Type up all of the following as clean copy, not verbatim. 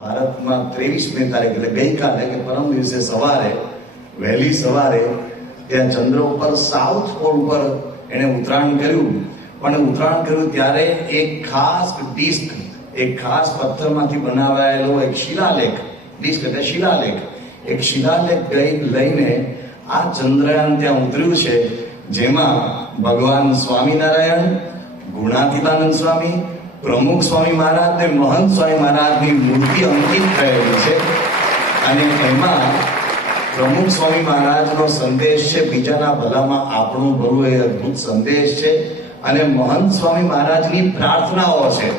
ભારતમાં 23મી તારીખ એટલે ગઈકાલે કે પરમ દિવસે સવારે વહેલી સવારે ત્યાં ચંદ્ર ઉપર સાઉથ પોલ ઉપર એને ઉતરાણ કર્યું. પણ ઉતરાણ કર્યું ત્યારે એક ખાસ ડિસ્ક, એક ખાસ પથ્થરમાંથી બનાવાયેલો એક શિલાલેખ, ડિસ્ક એટલે શિલાલેખ, એક શિલાલેખ લઈને આ ચંદ્રયાન ત્યાં ઉતર્યું છે, જેમાં ભગવાન સ્વામિનારાયણ, ગુણાતીતાનંદ સ્વામી, પ્રમુખ સ્વામી મહારાજ ને મહંત સ્વામી મહારાજની મૂર્તિ અંકિત થયેલી છે. અને એમાં પ્રમુખ સ્વામી મહારાજનો સંદેશ છે, બીજાના ભલામાં આપણું ભલું, એ અદ્ભુત સંદેશ છે. અને મહંત સ્વામી મહારાજની પ્રાર્થનાઓ છે.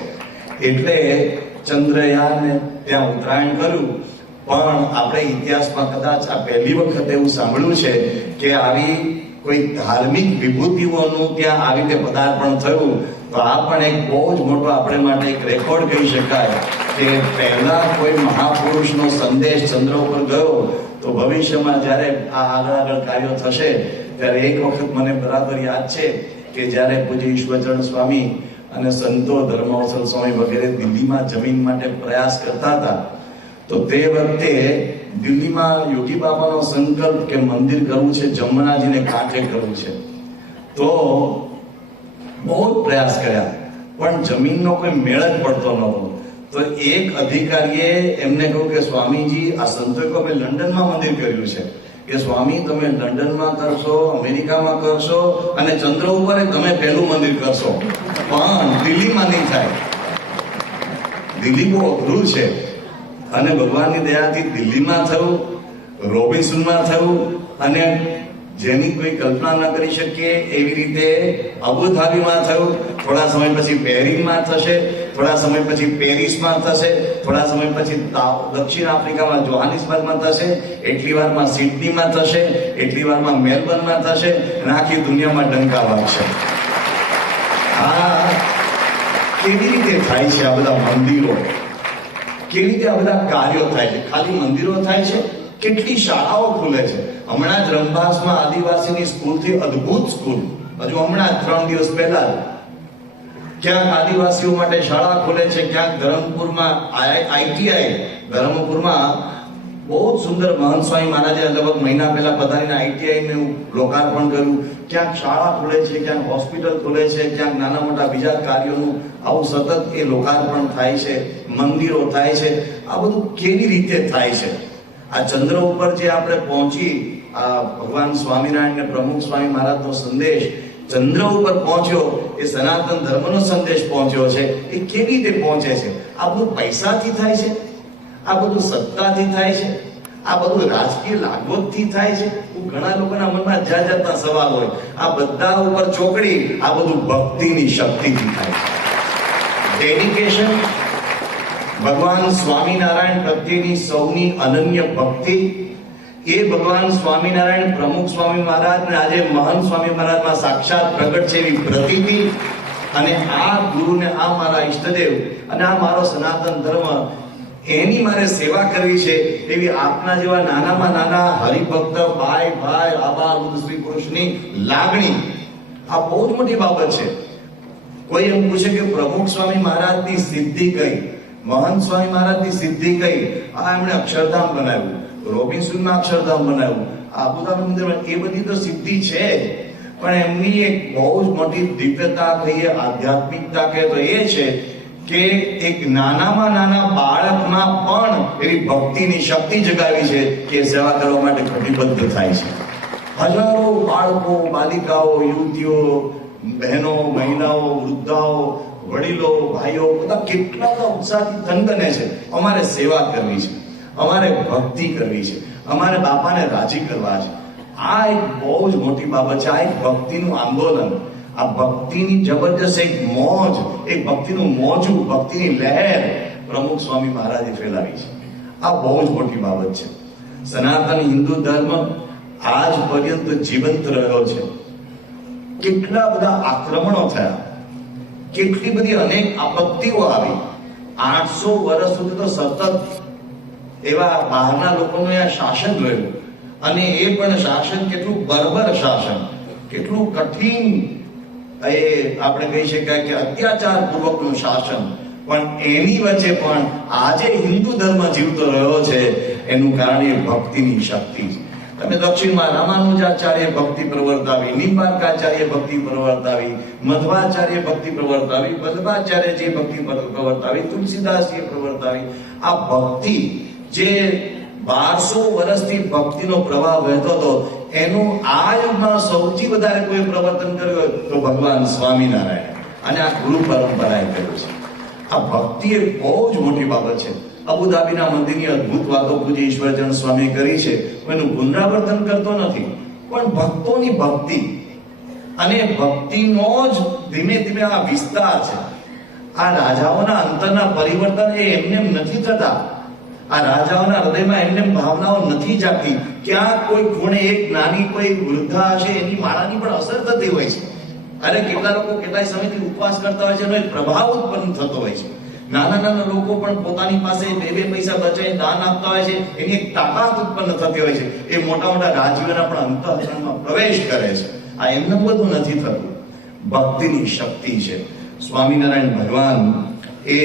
એટલે ચંદ્રયાન ત્યાં ઉતરાયણ કર્યું. પણ આપણે ઇતિહાસમાં કદાચ આ પહેલી વખત એવું સાંભળ્યું છે કે આવી કોઈ ધાર્મિક વિભૂતિઓનું ત્યાં આવી રીતે પદાર્પણ થયું. તો આ પણ એક બહુ જ મોટો આપણે માટે એક રેકોર્ડ કહી શકાય કે પહેલા કોઈ મહાપુરુષનો સંદેશ ચંદ્ર ઉપર ગયો. તો ભવિષ્યમાં જ્યારે આ આગળ કાર્યો થશે ત્યારે એક વખત મને બરાબર યાદ છે કે જ્યારે પૂજ્ય ઈશ્વરચરણ સ્વામી અને સંતો ધર્મવસલ સ્વામી વગેરે દિલ્હીમાં જમીન માટે પ્રયાસ કરતા હતા, તો તે વખતે દિલ્હીમાં યોગી બાબાનો સંકલ્પ કે મંદિર કરવું છે, જમનાજીને કાંઠે કરવું છે. તો બહુ પ્રયાસ કર્યા, પણ જમીનનો કોઈ મેળ જ પડતો નહોતો. તો એક અધિકારીએ એમને કહ્યું કે સ્વામીજી, આ સંતોએ કહ્યું અમે લંડનમાં મંદિર કર્યું છે, કે સ્વામી તમે લંડનમાં કરશો, અમેરિકામાં કરશો અને ચંદ્ર ઉપર તમે પહેલું મંદિર કરશો, પણ દિલ્હીમાં નહીં થાય. દિલ્હી બહુ અઘરું છે. અને ભગવાનની દયાથી દિલ્હીમાં થયું, રોબિન્સનમાં થયું, અને જેની કોઈ કલ્પના ન કરી શકીએ એવી રીતે અબુધાબીમાં થયું. થોડા સમય પછી બેરિંગમાં થશે, થોડા સમય પછી પેરિસમાં થશે, થોડા સમય પછી દક્ષિણ આફ્રિકામાં જોહાનિસબર્ગમાં થશે, એટલી વારમાં સિડનીમાં થશે, એટલી વારમાં મેલબર્નમાં થશે, અને આખી દુનિયામાં ડંકા વાગશે. આ કેવી રીતે થાય છે? આ બધા મંદિરો કેવી રીતે આ બધા કાર્યો થાય છે? ખાલી મંદિરો થાય છે? કેટલી શાળાઓ ખુલે છે. હમણાં જ રંભાસમાં આદિવાસીની સ્કૂલથી, અદ્ભુત સ્કૂલ, હજુ હમણાં 3 દિવસ પહેલા ક્યાંક આદિવાસીઓ માટે શાળા ખુલે છે, ક્યાંક ધરમપુરમાં આઈટીઆઈ, ધરમપુરમાં બહુ જ સુંદર મહંત સ્વામી મહારાજે લગભગ મહિના પહેલા પધારીને આઈટીઆઈ લોકાર્પણ કર્યું. ક્યાંક શાળા ખુલે છે, ક્યાંક હોસ્પિટલ ખુલે છે, ક્યાંક નાના મોટા બીજા કાર્યોનું આવું સતત એ લોકાર્પણ થાય છે, મંદિરો થાય છે. આ બધું કેવી રીતે થાય છે? આ ચંદ્ર ઉપર જે આપણે પહોંચી, આ ભગવાન સ્વામિનારાયણ ને પ્રમુખ સ્વામી મહારાજનો સંદેશ ચંદ્ર ઉપર પહોંચ્યો, એ સનાતન ધર્મનો સંદેશ પહોંચ્યો છે. એ કેવી રીતે પહોંચે છે? આ બધું પૈસાથી થાય છે? આ બધું સત્તાથી થાય છે? આ બધું રાજકીય લાગવતથી થાય છે? ઘણા લોકોના મનમાં જાતના સવાલ હોય. આ બધા ઉપર ચોકડી, આ બધું ભક્તિની શક્તિથી થાય છે. ડેડિકેશન, ભગવાન સ્વામિનારાયણ પ્રત્યેની સૌની અનન્ય ભક્તિ, એ ભગવાન સ્વામિનારાયણ પ્રમુખ સ્વામી મહારાજ ને આજે મહંત સ્વામી મહારાજમાં સાક્ષાત પ્રગટ છે એવી પ્રતીતિ. અને આ ગુરુને, આ મારા ઈષ્ટદેવ અને આ મારો સનાતન ધર્મ, એની મારે સેવા કરવી છે એવી આપના જેવા નાનામાં નાના હરિભક્ત ભાઈ આબા બુદ્ધ શ્રી પુરુષની લાગણી, આ બહુ જ મોટી બાબત છે. કોઈ એમ પૂછે કે પ્રમુખ સ્વામી મહારાજની સિદ્ધિ કઈ, મહંત સ્વામી મહારાજની સિદ્ધિ કઈ? આ એમણે અક્ષરધામ બનાવ્યું, રોબિન્સનમાં અક્ષરધામ બનાવ્યું, આબુધાબી મંદિરમાં, એ બધી તો સિદ્ધિ છે. પણ એમની એક બહુ જ મોટી દિવ્યતા કહીએ, આધ્યાત્મિકતા કહે તો એ છે કે એક નાનામાં નાના બાળકમાં પણ એવી ભક્તિની શક્તિ જગાવી છે કે સેવા કરવા માટે કટિબદ્ધ થાય છે. હજારો બાળકો, બાલિકાઓ, યુવતીઓ, બહેનો, મહિલાઓ, વૃદ્ધાઓ, વડીલો, ભાઈઓ બધા કેટલા બધા ઉત્સાહથી તનગને છે. અમારે સેવા કરવી છે, અમારે ભક્તિ કરવી છે, અમારે બાપાને રાજી કરવા છે. આ એક બહુ જ મોટી બાબત છે. આ એક ભક્તિનું આંદોલન, આ ભક્તિની જબરજસ્ત એક મોજ, એક ભક્તિનું મોજું, ભક્તિની લહેર પ્રમુખ સ્વામી મહારાજે ફેલાવી છે. આ બહુ જ મોટી બાબત છે. સનાતન હિન્દુ ધર્મ આજ પર્યંત જીવંત રહ્યો છે. કેટલા બધા આક્રમણો થયા, કેટલી બધી અનેક આપત્તિઓ આવી. 800 વર્ષ સુધી તો સતત એવા બહારના લોકોનું આ શાસન રહ્યું. અને એ પણ શાસન કેટલું બર્બર શાસન, કેટલું કઠિન, એ આપણે કહી શકાય કે અત્યાચાર પૂર્વકનું શાસન. પણ એની વચ્ચે પણ આજે હિન્દુ ધર્મ જીવતો રહ્યો છે એનું કારણ એ ભક્તિની શક્તિ છે. તમે દક્ષિણમાં રામાનુજાચાર્ય ભક્તિ પ્રવર્તાવી, નિમ્બાર્કાચાર્ય ભક્તિ પ્રવર્તાવી, મધ્વાચાર્ય ભક્તિ પ્રવર્તાવી, વલ્લભાચાર્યજી ભક્તિ પ્રવર્તાવી, તુલસીદાસજીએ પ્રવર્તાવી. આ ભક્તિ જે 1200 વર્ષથી ભક્તિનો પ્રવાહ વહેતો હતો એનું આ યુગમાં સૌથી વધારે કોઈ પ્રવર્તન કર્યું હોય તો ભગવાન સ્વામિનારાયણ અને આ ગુરુ પરંપરાએ કર્યું છે. આ ભક્તિ એ બહુ જ મોટી બાબત છે. અબુધાબીના મંદિરની અદ્ભુત વાતો પૂજ્ય ઈશ્વરચંદ સ્વામી કરી છે. એનું પુનરાવર્તન કરતો નથી, પણ ભક્તોની ભક્તિ અને ભક્તિનો જ ધીમે ધીમે આ વિસ્તાર છે. આ રાજાઓના અંતરના પરિવર્તન એ એમને નથી થતા. આ રાજાઓના હૃદયમાં એમને ભાવનાઓ નથી જાગતી. ક્યાંક કોઈ ખૂણે એક નાની કોઈ વૃદ્ધા હશે એની માળાની પણ અસર થતી હોય છે. અરે કેટલા લોકો કેટલાય સમયથી ઉપવાસ કરતા હોય છે એનો એક પ્રભાવ ઉત્પન્ન થતો હોય છે. નાના નાના લોકો પણ પોતાની પાસે 2 પૈસા બચાવીને દાન આપતા હોય છે, એની એક તાકાત ઉત્પન્ન થતી હોય છે. એ મોટા મોટા રાજવીઓના પણ અંતઃકરણમાં પ્રવેશ કરે છે. આ એમને બધું નથી થતું. ભક્તિની શક્તિ છે. સ્વામિનારાયણ ભગવાન એ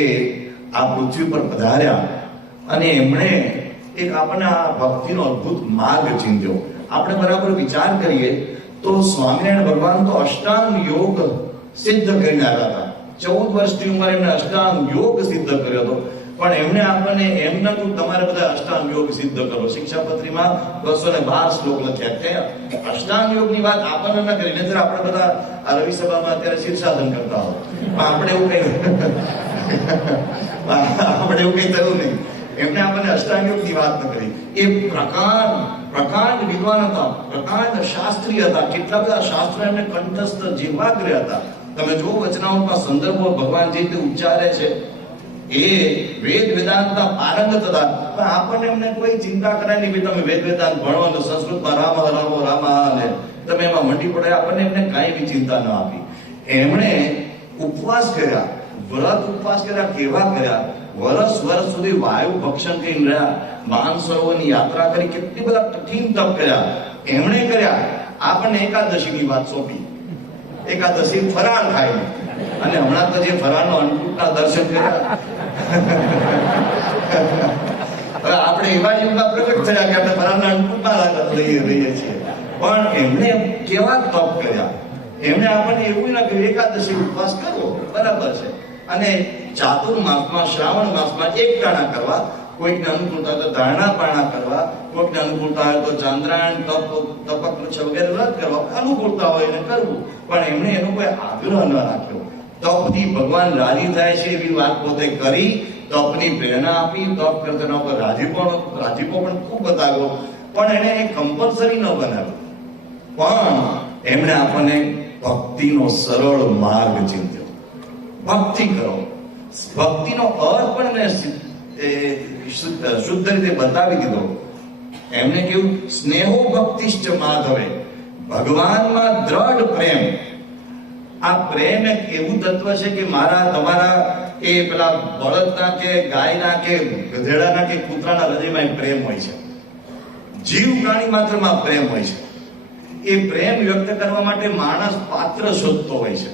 આ પૃથ્વી પર પધાર્યા અને એમણે એક આપણને આ ભક્તિનો અદ્ભુત માર્ગ ચીંધ્યો. આપણે બરાબર વિચાર કરીએ તો સ્વામિનારાયણ ભગવાન તો અષ્ટાંગ યોગ સિદ્ધ કરીને આવ્યા હતા. 14 વર્ષની ઉંમરે એમણે અષ્ટાંગ યોગ સિદ્ધ કર્યો હતો. પણ એમણે આપણને એમ નતું તમારે બધા અષ્ટાંગ યોગ સિદ્ધ કરો. શિક્ષાપત્રીમાં 212 શ્લોક લખ્યા કે અષ્ટાંગ યોગની વાત આપણને ન કરી. નહીતર આપણે બધા આ રવિ સભામાં અત્યારે શીર્ષાસન કરતા હોય. આપણે એવું કઈ થયું નહીં. એમને આપણને અષ્ટાંગ યોગની વાત ન કરી. એ પ્રકાંડ વિદ્વાન હતા, પ્રકાંડ શાસ્ત્રી હતા. કેટલા બધા શાસ્ત્રો એમને કંઠસ્થ જીવાગ્રહ હતા. તમે જો વચનાઓમાં સંદર્ભો ભગવાન જે રીતે ઉચ્ચારે છે એ વેદ વેદાંતના પારંગત હતા. પણ આપણને એમને કોઈ ચિંતા કરાય નહીં. તમે વેદ વેદાંત ભણો તો સંસ્કૃતમાં રામ રામો રામા અને તમે એમાં મંડી પડે. આપણને એમને કાંઈ બી ચિંતા ન આપી. એમણે ઉપવાસ કર્યા, વ્રત ઉપવાસ કર્યા. કેવા કર્યા? વર્ષ સુધી વાયુ ભક્ષણ કરીને રહ્યા, માનસરોવરની યાત્રા કરી, કેટલી બધા કઠિન તપ કર્યા એમણે કર્યા. આપણને એકાદશીની વાત સોંપી. એકાદશી ફરાળ ખાય અને હમણાં તો જે ફરાળનો અન્નકૂટના દર્શન કર્યા. હવે આપણે એવા યુગમાં પ્રગટ થયા કે આપણે ફરાળના અન્નકૂટના રહીએ છીએ. પણ એમણે કેવા તપ કર્યા. એમણે આપણને એવું ના કહ્યું એકાદશી ઉપવાસ કરવો બરાબર છે અને ચાતુર્માસમાં શ્રાવણ માસમાં 1 ટાણા કરવા. કોઈકને અનુકૂળતા હોય તો ધારણા પારણા કરવા, કોઈકને અનુકૂળતા હોય તો ચાંદ્રાયણ તપક વગેરે વ્રત કરવા. અનુકૂળતા હોય એને કરવું. પણ એમણે એનો કોઈ આગ્રહ ન રાખ્યો. તપથી ભગવાન રાજી થાય છે એવી વાત પોતે કરી, તપની પ્રેરણા આપી, તપ કરતા ઉપર રાજીપો પણ ખૂબ બતાવ્યો. પણ એને એ કમ્પલસરી ન બનાવ્યો. પણ એમણે આપણને ભક્તિનો સરળ માર્ગ ચિંત્યો. ભક્તિ કરો. ભક્તિનો અર્થ પણ મેં શુદ્ધ રીતે બતાવી દીધો. એમને કહ્યું સ્નેહો ભક્તિશ્ચ માધવે, ભગવાનમાં દ્રઢ પ્રેમ. આ પ્રેમ એક એવું તત્વ છે કે મારા તમારા એ પેલા બળદના કે ગાયના કે ગધેડાના કે કૂતરાના હૃદયમાં પ્રેમ હોય છે. જીવ પ્રાણી માત્રમાં પ્રેમ હોય છે. એ પ્રેમ વ્યક્ત કરવા માટે માણસ પાત્ર શોધતો હોય છે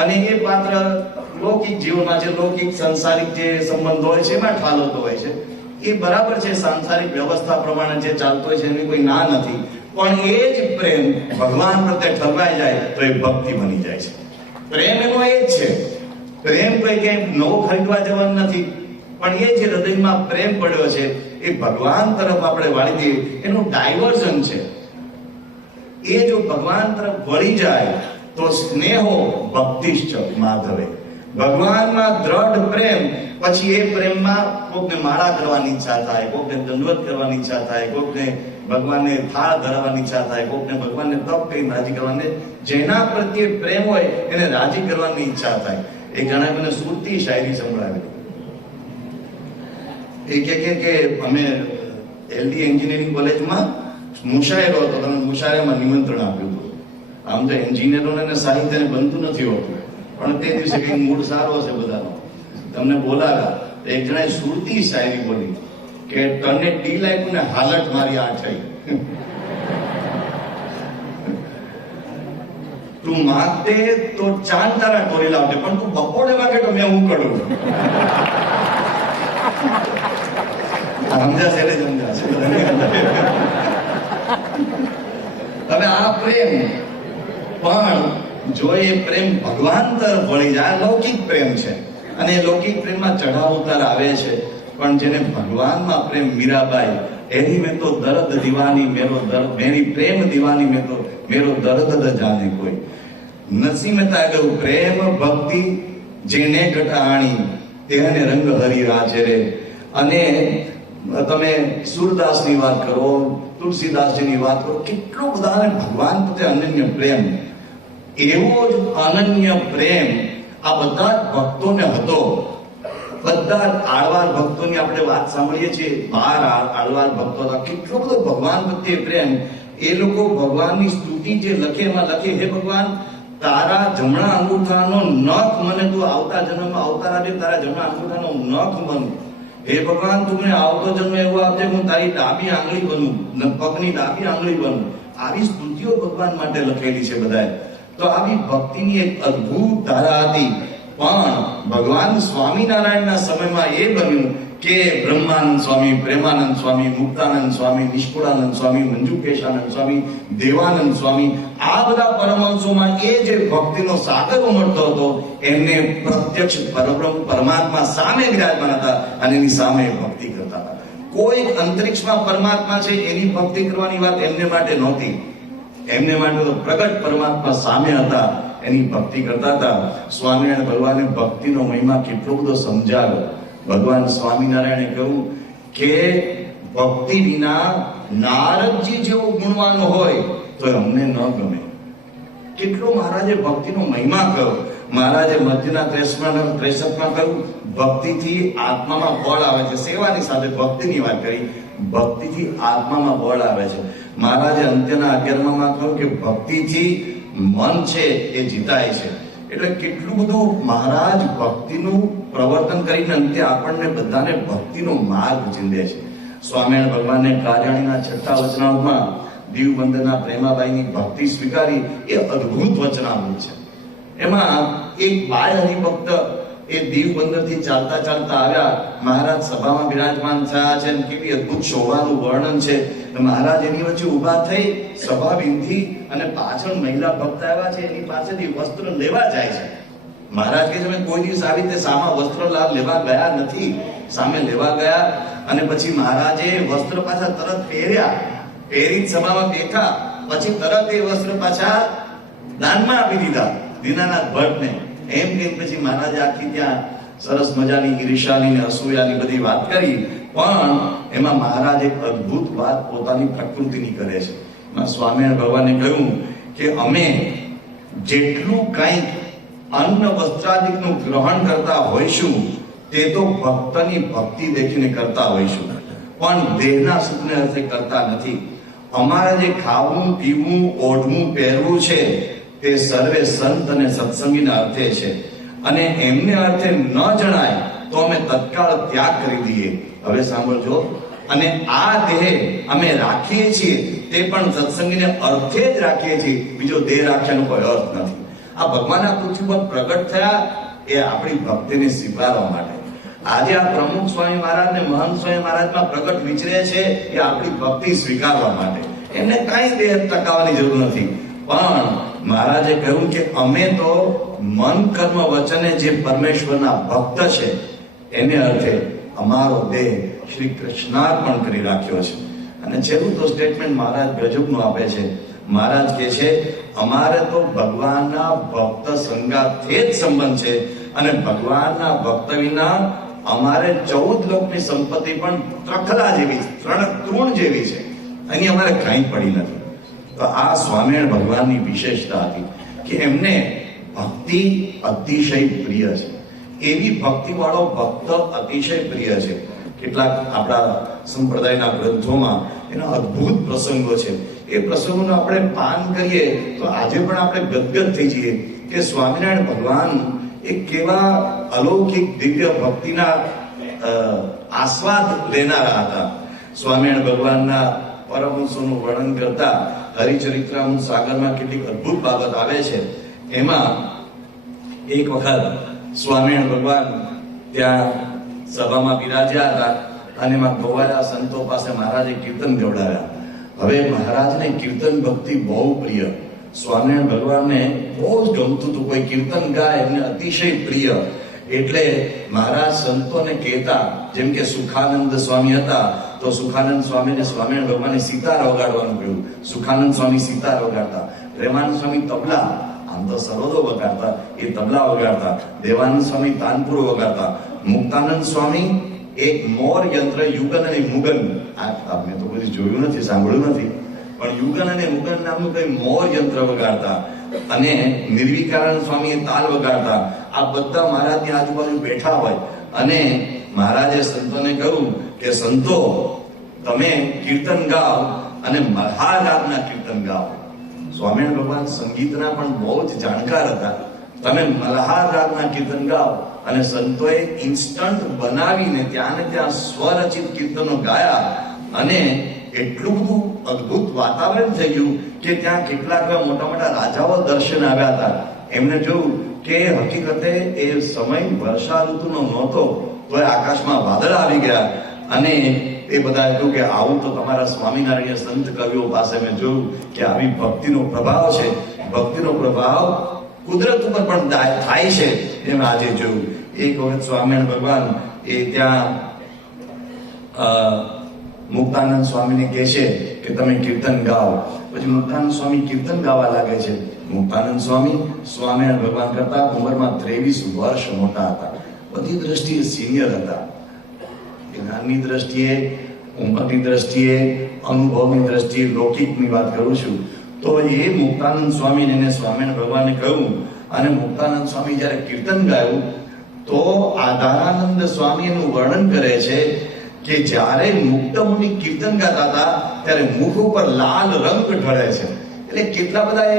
અને એ પાત્ર લૌકિક જીવનમાં જે લૌકિક સંસારિક જે સંબંધો હોય છે એમાં ઠાલવતો હોય છે. એ બરાબર છે, સાંસારિક વ્યવસ્થા પ્રમાણે જે ચાલતો હોય છે એની કોઈ ના નથી. પણ એ જ પ્રેમ ભગવાન પ્રત્યે ઠલવાઈ જાય તો એ ભક્તિ બની જાય છે. પ્રેમ એનો એ જ છે. પ્રેમ કોઈ ક્યાંય નવો ખરીદવા જવાનું નથી. પણ એ જે હૃદયમાં પ્રેમ પડ્યો છે એ ભગવાન તરફ આપણે વાળી દઈએ એનું ડાયવર્ઝન છે. એ જો ભગવાન તરફ વળી જાય તો સ્નેહો ભક્તિશ્ચ માધવે, ભગવાનમાં દ્રઢ પ્રેમ. પછી એ પ્રેમમાં કોકને માળા કરવાની ઈચ્છા થાય, કોકને દંડવત કરવાની ઈચ્છા થાય, કોકને ભગવાનને થાળ ધરવાની ઈચ્છા થાય, કોકને ભગવાનને તપ કરીને રાજી કરવાને, જેના પ્રત્યે પ્રેમ હોય એને રાજી કરવાની ઈચ્છા થાય. એક જણાએ મને સુરતી શાયરી સંભળાવી. એ કે અમે એલડી એન્જિનિયરિંગ કોલેજમાં મુશાયરો હતો. તમે મુશાયરામાં નિમંત્રણ આપ્યું હતું. આમ તો એન્જિનિયરોને સાહિત્યને બનતું નથી હોતું, પણ તે દિવસે કઈ મૂડ સારો હશે બધાનો, તમને બોલાવ્યા. એક જણાએ સુરતી શાયરી બોલી કે તને ડી લાગ્યું ને હાલત મારી આ થઈ. તું માંગતે તો ચાંદ તારા ટોરી લાવતે, પણ તું બપોરે વાગે તો મેં હું કરું. સમજાશે એટલે સમજાશે. હવે આ પ્રેમ પણ જો એ પ્રેમ ભગવાન તરફ વળી જાય, લૌકિક પ્રેમ છે અને લૌકિક પ્રેમમાં ચઢાવ ઉતાર આવે છે, પણ જેને ભગવાનમાં પ્રેમ, મીરાબાઈ એની મેં તો દર્દ દીવાની મેરો દર્દ, મેરી પ્રેમ દીવાની મેં તો મેરો દર્દ ન જાને કોઈ. નરસિંહ મહેતા કહ્યું, પ્રેમ ભક્તિ જેને ઘટાણી તેને રંગ હરી રાજે રે. અને તમે સુરદાસની વાત કરો, તુલસીદાસજીની વાત કરો, કેટલો બધા ભગવાન પ્રત્યે અનન્ય પ્રેમ. એવો જ અનન્ય પ્રેમ આ બધા જ ભક્તોને હતો. બધા આળવાર ભક્તોની આપણે વાત સાંભળીએ છીએ, 12 આળવાર ભક્તો હતા. કેટલો બધો ભગવાન પ્રત્યે પ્રેમ. એ લોકો ભગવાનની સ્તુતિ જે લખે એમાં લખે, હે ભગવાન, તારા જમણા અંગૂઠાનો નખ મને તું આવતા જન્મમાં અવતારા દે, તારા જમણા અંગૂઠાનો નખ બનું. હે ભગવાન, તું મને આવતો જન્મ એવો આપજે હું તારી ડાબી આંગળી બનું, પગની ડાબી આંગળી બનું. આવી સ્તુતિઓ ભગવાન માટે લખેલી છે બધાએ. તો આવી ભક્તિની એક અદ્ભુત ધારા હતી. પણ ભગવાન સ્વામિનારાયણના સમયમાં એ બન્યું કે બ્રહ્માનંદ સ્વામી, પ્રેમાનંદ સ્વામી, મુક્તાનંદ સ્વામી, નિષ્કુળાનંદ સ્વામી, મંજુકેશાનંદ સ્વામી, દેવાનંદ સ્વામી, આ બધા પરમહંસોમાં એ જે ભક્તિનો સાગર ઉમટતો હતો, એમને પ્રત્યક્ષ પરબ્રહ્મ પરમાત્મા સામે વિરાજમાન હતા અને એની સામે ભક્તિ કરતા હતા. કોઈ અંતરિક્ષમાં પરમાત્મા છે એની ભક્તિ કરવાની વાત એમને માટે નહોતી. એમને માટે તો પ્રગટ પરમાત્મા સામે હતા, એની ભક્તિ કરતા હતા. સ્વામિનારાયણ ભગવાને ભક્તિનો મહિમા કેટલો બધો સમજાવ્યો. ભગવાન સ્વામિનારાયણે કહ્યું કે ભક્તિ વિના નારદજી જેવો ગુણવાન હોય તો અમને ન ગમે. કેટલો મહારાજે ભક્તિનો મહિમા કહ્યો. મહારાજે મધ્યના 63માં કહ્યું, ભક્તિથી આત્મામાં બળ આવે છે. સેવાની સાથે ભક્તિની વાત કરી, ભક્તિથી આત્મામાં બળ આવે છે. મહારાજે અંત્યના 11માં કહ્યું કે ભક્તિથી મન છે એ જીતાય છે. એટલે કેટલું બધું મહારાજ ભક્તિનું પ્રવર્તન કરીને અંતે આપણને બધાને ભક્તિનો માર્ગ ચીંધે છે. સ્વામિનારાયણ ભગવાનને કાર્યાણીના 6થા વચનામૃતમાં દીવબંદરના પ્રેમાબાઈની ભક્તિ સ્વીકારી એ અદ્ભુત વચનામૃત છે. એમાં એક બાળ હરિભક્ત એ દીવબંદરથી ચાલતા ચાલતા આવ્યા. મહારાજ સભામાં બિરાજમાન થયા છે. કેવી અદ્ભુત શોભાનું વર્ણન છે. મહારાજ એની વચ્ચે ઊભા થઈ સભા વિંધી અને પાછળ મહિલા ભક્ત આવ્યા છે, એની પાસેથી વસ્ત્ર લેવા જાય છે. મહારાજ કહે છે, મેં કોઈ દિવસ આવી રીતે સામા વસ્ત્ર લેવા ગયા નથી. સામે લેવા ગયા અને પછી મહારાજે વસ્ત્ર પાછા તરત પહેર્યા. પહેરી સભામાં બેઠા, પછી તરત એ વસ્ત્ર પાછા દાનમાં આપી દીધા દીનાનાથ ભટ્ટને. એમ કે પછી મહારાજે આખી ત્યાં સરસ મજાની ઈર્ષાની ને અસૂયાની બધી વાત કરી. પણ એમાં મહારાજ એક અદ્ભુત વાત પોતાની પ્રકૃતિની કરે છે. સ્વામિનારાયણ ભગવાને કહ્યું કે અમે જેટલું કંઈક અન્ન વસ્ત્રાદિકનું ગ્રહણ કરતા હોઈશું તે તો ભક્તની ભક્તિ દેખીને કરતા હોઈશું, પણ દેહના સુખને અર્થે કરતા નથી. અમારે જે ખાવું, પીવું, ઓઢવું, પહેરવું છે તે સર્વે સંત અને સત્સંગીના અર્થે છે, અને એમને અર્થે ન જણાય તો અમે તત્કાળ ત્યાગ કરી દઈએ. હવે સાંભળજો, અને આ દેહ અમે રાખીએ છીએ તે પણ સત્સંગીને અર્થે જ રાખીએ છીએ, બીજો દેહ રાખ્યાનો કોઈ અર્થ નથી. આ ભગવાન આ પૃથ્વી પર પ્રગટ થયા એ આપણી ભક્તિને સ્વીકારવા માટે. આજે આ પ્રમુખ સ્વામી મહારાજ ને મહંત સ્વામી મહારાજમાં પ્રગટ વિચરે છે એ આપણી ભક્તિ સ્વીકારવા માટે. એમને કઈ દેહ ટકાવવાની જરૂર નથી. પણ મહારાજે કહ્યું કે અમે તો મન કર્મ વચને જે પરમેશ્વરના ભક્ત છે એને અર્થે અમારો દેહ શ્રી કૃષ્ણાર્પણ કરી રાખ્યો છે. અને છેલ્લું તો સ્ટેટમેન્ટ મહારાજ ગજબનું આપે છે. મહારાજ કહે છે, અમારે તો ભગવાનના ભક્ત સંગાથે જ સંબંધ છે, અને ભગવાનના ભક્ત વિના અમારે 14 લોકની સંપત્તિ પણ ત્રખલા જેવી, તૃણ જેવી છે, એની અમારે કઈ પડી નથી. તો આ સ્વામિનારાયણ ભગવાનની વિશેષતા હતી કે એમને ભક્તિ અતિશય પ્રિય છે. એવી ભક્તિ વાળો ભક્ત અતિશય પ્રિય છે. કેટલાક આપણા સંપ્રદાયના ગ્રંથોમાં એના અદ્ભુત પ્રસંગો છે. એ પ્રસંગોનું આપણે પાન કરીએ તો આજે પણ આપણે ગદગદ થઈ જઈએ કે સ્વામિનારાયણ ભગવાન એક કેવા અલૌકિક દિવ્ય ભક્તિના આસ્વાદ લેનારા હતા. સ્વામિનારાયણ ભગવાનના પરમહંસોનું વર્ણન કરતા હરિચરિત્રામૃત સાગરમાં કેટલીક અદ્ભુત બાબત આવે છે. એમાં એક વખત સ્વામિનારાયણ ભગવાન ત્યાં સભામાં બિરાજ્યા હતા અને એમાં ગોવાળા સંતો પાસે મહારાજે કીર્તન ગવડાવ્યા. હવે મહારાજને કીર્તન ભક્તિ બહુ પ્રિય, સ્વામિનારાયણ ભગવાનને બહુ જ ગમતું હતું. કોઈ કીર્તન ગાય એમને અતિશય પ્રિય. એટલે મહારાજ સંતોને કહેતા, જેમ કે સુખાનંદ સ્વામી હતા તો સુખાનંદ સ્વામીને સ્વામિનારાયણ ભગવાને સિતાર વગાડવાનું કહ્યું, સુખાનંદ સ્વામી સિતાર વગાડતા. પ્રેમાનંદ સ્વામી તબલા, આમ તો સરોદો વગાડતા, એ તબલા વગાડતા. દેવાનંદ સ્વામી તાનપુરો વગાડતા. મુક્તાનંદ સ્વામી એક મોર યંત્ર યુગન અને મુગન, મેં તો બધી જોયું નથી, સાંભળ્યું નથી, પણ યુગન અને મુગન નામનું કઈ મોર યંત્ર વગાડતા. અને નિર્વિકારાનંદ સ્વામી તાલ વગાડતા. આ બધા મહારાજની આજુબાજુ બેઠા હોય અને મહારાજે સંતોને કહ્યું કે સંતો, તમે કીર્તન ગાઓ અને મહારાગના કીર્તન ગાઓ. સ્વામિનારાયણ ભગવાન સંગીતના પણ બહુ જ જાણકાર હતા. તમે મલ્હાર રાગના કીર્તન ગાઓ. અને સંતોએ ઇન્સ્ટન્ટ બનાવીને ત્યાં ને ત્યાં સ્વરચિત કીર્તનો ગાયા અને એટલું બધું અદ્ભુત વાતાવરણ થઈ ગયું કે ત્યાં કેટલાક મોટા મોટા રાજાઓ દર્શન આવ્યા હતા. એમને જોયું કે હકીકતે એ સમય વર્ષા ઋતુનો નહોતો, તો આકાશમાં વાદળ આવી ગયા અને એ બધા કહ્યું કે આવું તો તમારા સ્વામિનારાયણ સંત કવિઓ પાસે મેં જોયું કે આવી ભક્તિનો પ્રભાવ છે. ભક્તિનો પ્રભાવ કુદરત ઉપર પણ થાય છે એમ આજે જોયું. એક વખત સ્વામિનારાયણ ભગવાન એ ત્યાં મુક્તાનંદ સ્વામીને કહે છે કે તમે કીર્તન ગાઓ. પછી મુક્તાનંદ સ્વામી કીર્તન ગાવા લાગે છે. મુક્તાનંદ સ્વામી સ્વામિનારાયણ ભગવાન કરતા ઉંમરમાં 23 વર્ષ મોટા હતા. બધી દ્રષ્ટિએ સિનિયર હતા. જ્ઞાનની દ્રષ્ટિએ, ઉંમરની દ્રષ્ટિએ, અનુભવની દ્રષ્ટિએ, લૌકિકની વાત કરું છું. તો એ મુક્તાનંદ સ્વામીને એને સ્વામિનારાયણ ભગવાને કહ્યું. અને મુક્તાનંદ સ્વામી જ્યારે કીર્તન ગાયું તો આધારાનંદ સ્વામી એનું વર્ણન કરે છે કે જ્યારે મુક્ત મુનિ કીર્તન ગાતા હતા ત્યારે મુખ ઉપર લાલ રંગ ઢળે છે. એટલે કેટલા બધા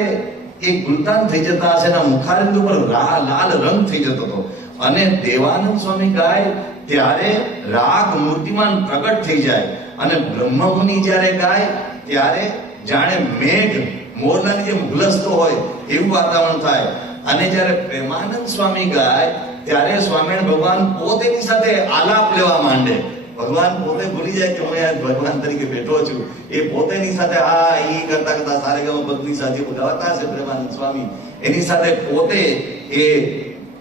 એ ગુલતાન થઈ જતા હશે, એના મુખારવિંદ ઉપર લાલ રંગ થઈ જતો હતો. અને દેવાનંદ સ્વામી ગાય ત્યારે રાગ મૂર્તિમાન પ્રગટ થઈ જાય. અને બ્રહ્મ મુનિ જ્યારે ગાય ત્યારે જાણે મેઘ મોરલાની જેમ હુલસતો હોય એવું વાતાવરણ થાય. અને જ્યારે પ્રેમાનંદ સ્વામી ગાય ત્યારે સ્વામિનારાયણ ભગવાન પોતેની સાથે આલાપ લેવા માંડે. ભગવાન પોતે ભૂલી જાય કે હું ભગવાન તરીકે બેઠો છું. એ પોતેની સાથે આ ઈ કરતા કરતા સારેગામા પદની સાથે ગાતા છે પ્રેમાનંદ સ્વામી. એની સાથે પોતે એ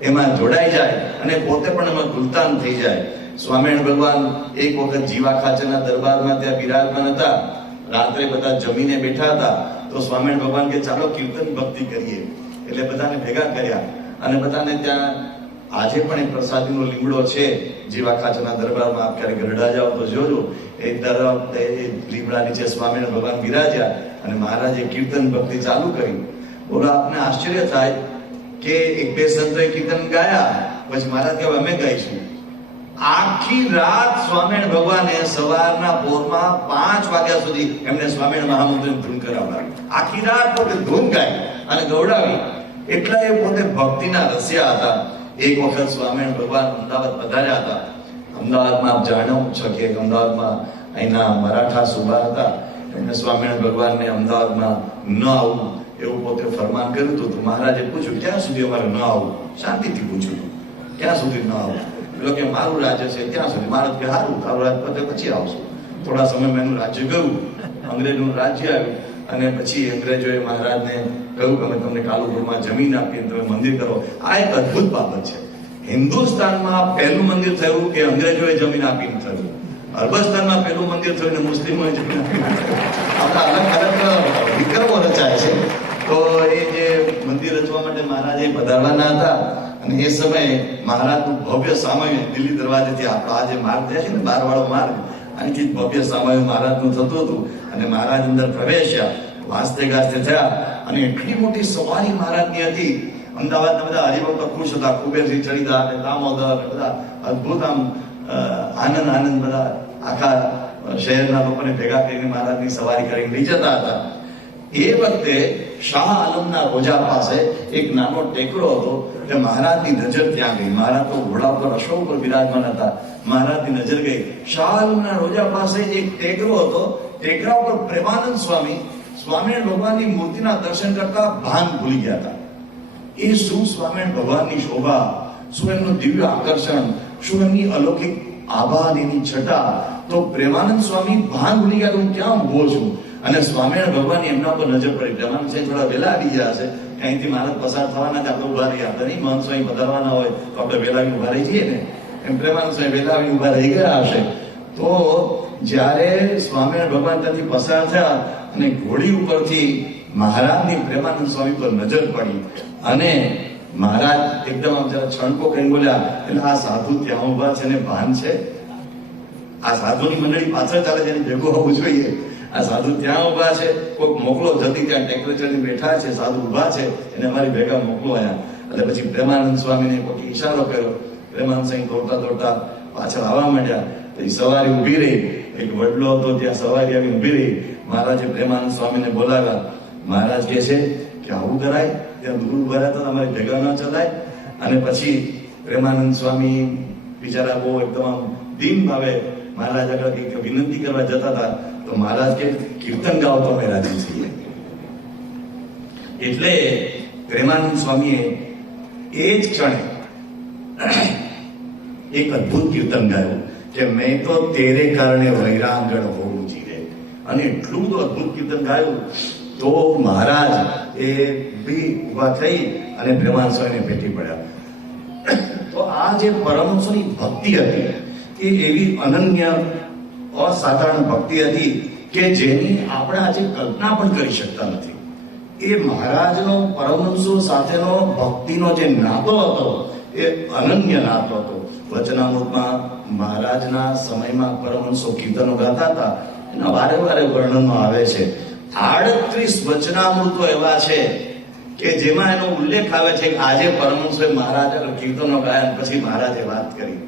એમાં જોડાઈ જાય અને પોતે પણ એમાં ગુલતાન થઈ જાય. સ્વામિનારાયણ ભગવાન એક વખત જીવા ખાચરના દરબારમાં ત્યાં બિરાજમાન હતા. રાત્રે બધા જમીને બેઠા હતા તો સ્વામિનારાયણ ભગવાન કે ચાલો કીર્તન ભક્તિ કરીએ. એટલે બધાને ભેગા કર્યા અને બધાને ત્યાં આજે પણ એક પ્રસાદીનો લીમડો છે જીવા ખાચરના દરબારમાં. આપ ક્યારેક ગરડા જાઓ તો જોજો, એ લીમડા નીચે સ્વામિનારાયણ ભગવાન બિરાજ્યા અને મહારાજે કીર્તન ભક્તિ ચાલુ કરી. બોલો, આપને આશ્ચર્ય થાય કે એક બે સંતોએ કીર્તન ગાયા, પછી મહારાજ કે અમે ગાઈશું. આખી રાત સ્વામિનારાયણ ભગવાને સવારના પોરમાં 5 વાગ્યા સુધી એમને સ્વામિનારાયણ મહામંત્રની ધૂન કરાવડાવી. આખી રાત પોતે ધૂન ગાઈ અને ગવડાવી. એટલા એ પોતે ભક્તિના રસિયા હતા. એક વખત સ્વામિનારાયણ ભગવાન અમદાવાદ પધાર્યા હતા. અમદાવાદમાં આપ જાણો છો કે અમદાવાદમાં અહીંના મરાઠા સુબા હતા. એમને સ્વામિનારાયણ ભગવાનને અમદાવાદમાં ન આવવું એવું પોતે ફરમાન કર્યું હતું. તો મહારાજે પૂછ્યું, ક્યાં સુધી અમારે ન આવવું? શાંતિથી પૂછ્યું, ક્યાં સુધી ન આવવું? એટલે કે મારું રાજ્ય છે ત્યાં સુધી. મહારાજ કે સારું, તારું રાજ પતે પછી આવશું. થોડા સમયમાં એનું રાજ્ય ગયું, અંગ્રેજનું રાજ્ય આવ્યું. અને પછી અંગ્રેજોએ મહારાજને કહ્યું કે અમે તમને કાલુપુરમાં જમીન આપીએ, તમે મંદિર કરો. આ એક અદ્ભુત બાબત છે. હિન્દુસ્તાનમાં પહેલું મંદિર થયું કે અંગ્રેજોએ જમીન આપીને થયું. અરબસ્તાનમાં પહેલું મંદિર થયું ને મુસ્લિમોએ જમીન આપીને થયું. આપણા અલગ અલગ વિક્રમો રચાય છે. તો એ જે મંદિર રચવા માટે મહારાજે પધારવાના હતા અને એ સમયે મહારાજનું ભવ્ય સામય દિલ્હી દરવાજેથી આપણા આ જે માર્ગ થયા છે ને, 12 વાળો માર્ગ, અહીંથી ભવ્ય સામય મહારાજનું થતું હતું. અને મહારાજ અંદર પ્રવેશ્યા, વાસ્તે ગાસ્તે થયા અને એટલી મોટી સવારી મહારાજની હતી. અમદાવાદના બધા હરિભક્તો ખુશ હતા. કુબેરજી ચડીદા અને દામોદર બધા અદ્ભુત આમ આનંદ બધા આખા શહેરના લોકોને ભેગા કરીને મહારાજની સવારી કરીને લઈ જતા હતા. એ વખતે શાહ આલમના રોજા પાસે એક નાનો ટેકરો હતો. એટલે મહારાજની નજર ત્યાં ગઈ. મહારાજ તો ઘોડા ઉપર અશ્વ ઉપર બિરાજમાન હતા. મહારાજની નજર ગઈ શાહ આલમના રોજા પાસે એક ટેકરો હતો. ટેકરા ઉપર પ્રેમાનંદ સ્વામી સ્વામિનારાયણ ભગવાનની મૂર્તિના દર્શન કરતા ભાન ભૂલી ગયા હતા. એ શું સ્વામિનારાયણ ભગવાનની શોભા, શું એમનું દિવ્ય આકર્ષણ, શું એમની અલૌકિક આભા, એની છટા. તો પ્રેમાનંદ સ્વામી ભાન ભૂલી ગયા, હું ક્યાં ઉભો છું. અને સ્વામિનારાયણ ભગવાનની એમના પર નજર પડી. પ્રેમાનંદ સાહેબ થોડા વહેલા આવી ગયા હશે, અહીંથી મહારાજ પસાર થવાના જ આપણે ઉભા રહ્યા હતા નહીં. મહંત સ્વામી પધારવાના હોય તો આપણે વહેલા ઉભા રહી જઈએ ને, એમ પ્રેમાનંદ સ્વામી વહેલા ઉભા રહી ગયા હશે. તો જ્યારે સ્વામિનારાયણ ભગવાન ત્યાંથી પસાર થયા અને ઘોડી ઉપરથી મહારાજની પ્રેમાનંદ સ્વામી પર નજર પડી અને મહારાજ એકદમ આમ જરા છણકો કઈ બોલ્યા, એટલે આ સાધુ ત્યાં ઉભા છે ને ભાન છે. આ સાધુની મંડળી પાછળ ચાલે છે, એની ભેગું હોવું જોઈએ. આ સાધુ ત્યાં ઉભા છે, કોઈક મોકલો જતી ત્યાં ટેકરે ચડી બેઠા છે, સાધુ ઉભા છે, એને અમારી ભેગા મોકલો આયા. એટલે પછી પ્રેમાનંદ સ્વામીને કોઈ ઈશારો કર્યો. પ્રેમાનંદ સ્વામી દોડતા દોડતા પાછળ આવવા માંડ્યા. પછી સવારી ઉભી રહી, એક વડલો હતો ત્યાં સવારી આવી ઉભી રહી. મહારાજે પ્રેમાનંદ સ્વામીને બોલાવ્યા. મહારાજ કહે છે કે આવું કરાય, ત્યાં દૂર ઉભા રહેતા અમારી ભેગા ન ચલાય. અને પછી પ્રેમાનંદ સ્વામી બિચારા બહુ એકદમ દીન ભાવે મહારાજ આગળ કંઈક વિનંતી કરવા જતા હતા. તો મહારાજ કે કીર્તન ગાઓ તો અમે રાજી છીએ. એટલે પ્રેમાનંદ સ્વામીએ એ જ ક્ષણે એક અદ્ભુત કીર્તન ગાયું કે મેં તો તેરે કારણે વૈરાંગણ હોવું જીવે. અને એટલું બધું અદ્ભુત કીર્તન ગાયું તો મહારાજ એ બી ઉભા થઈ અને પ્રેમાનંદ સ્વામીને ભેટી પડ્યા. તો આ જે પરમહંસોની ભક્તિ હતી એ એવી અનન્ય અસાધારણ ભક્તિ હતી કે જેની આપણે આજે કલ્પના પણ કરી શકતા નથી. એ મહારાજનો પરમહંસો સાથેનો ભક્તિનો જે નાતો હતો એ અનન્ય નાતો હતો. વચનામૃતમાં મહારાજના સમયમાં પરમહંસો કીર્તનો ગાતા હતા, એના વારે વારે વર્ણનમાં આવે છે. 38 વચનામૃતો એવા છે કે જેમાં એનો ઉલ્લેખ આવે છે કે આજે પરમહંસોએ મહારાજ કીર્તનો ગાયા. પછી મહારાજે વાત કરી.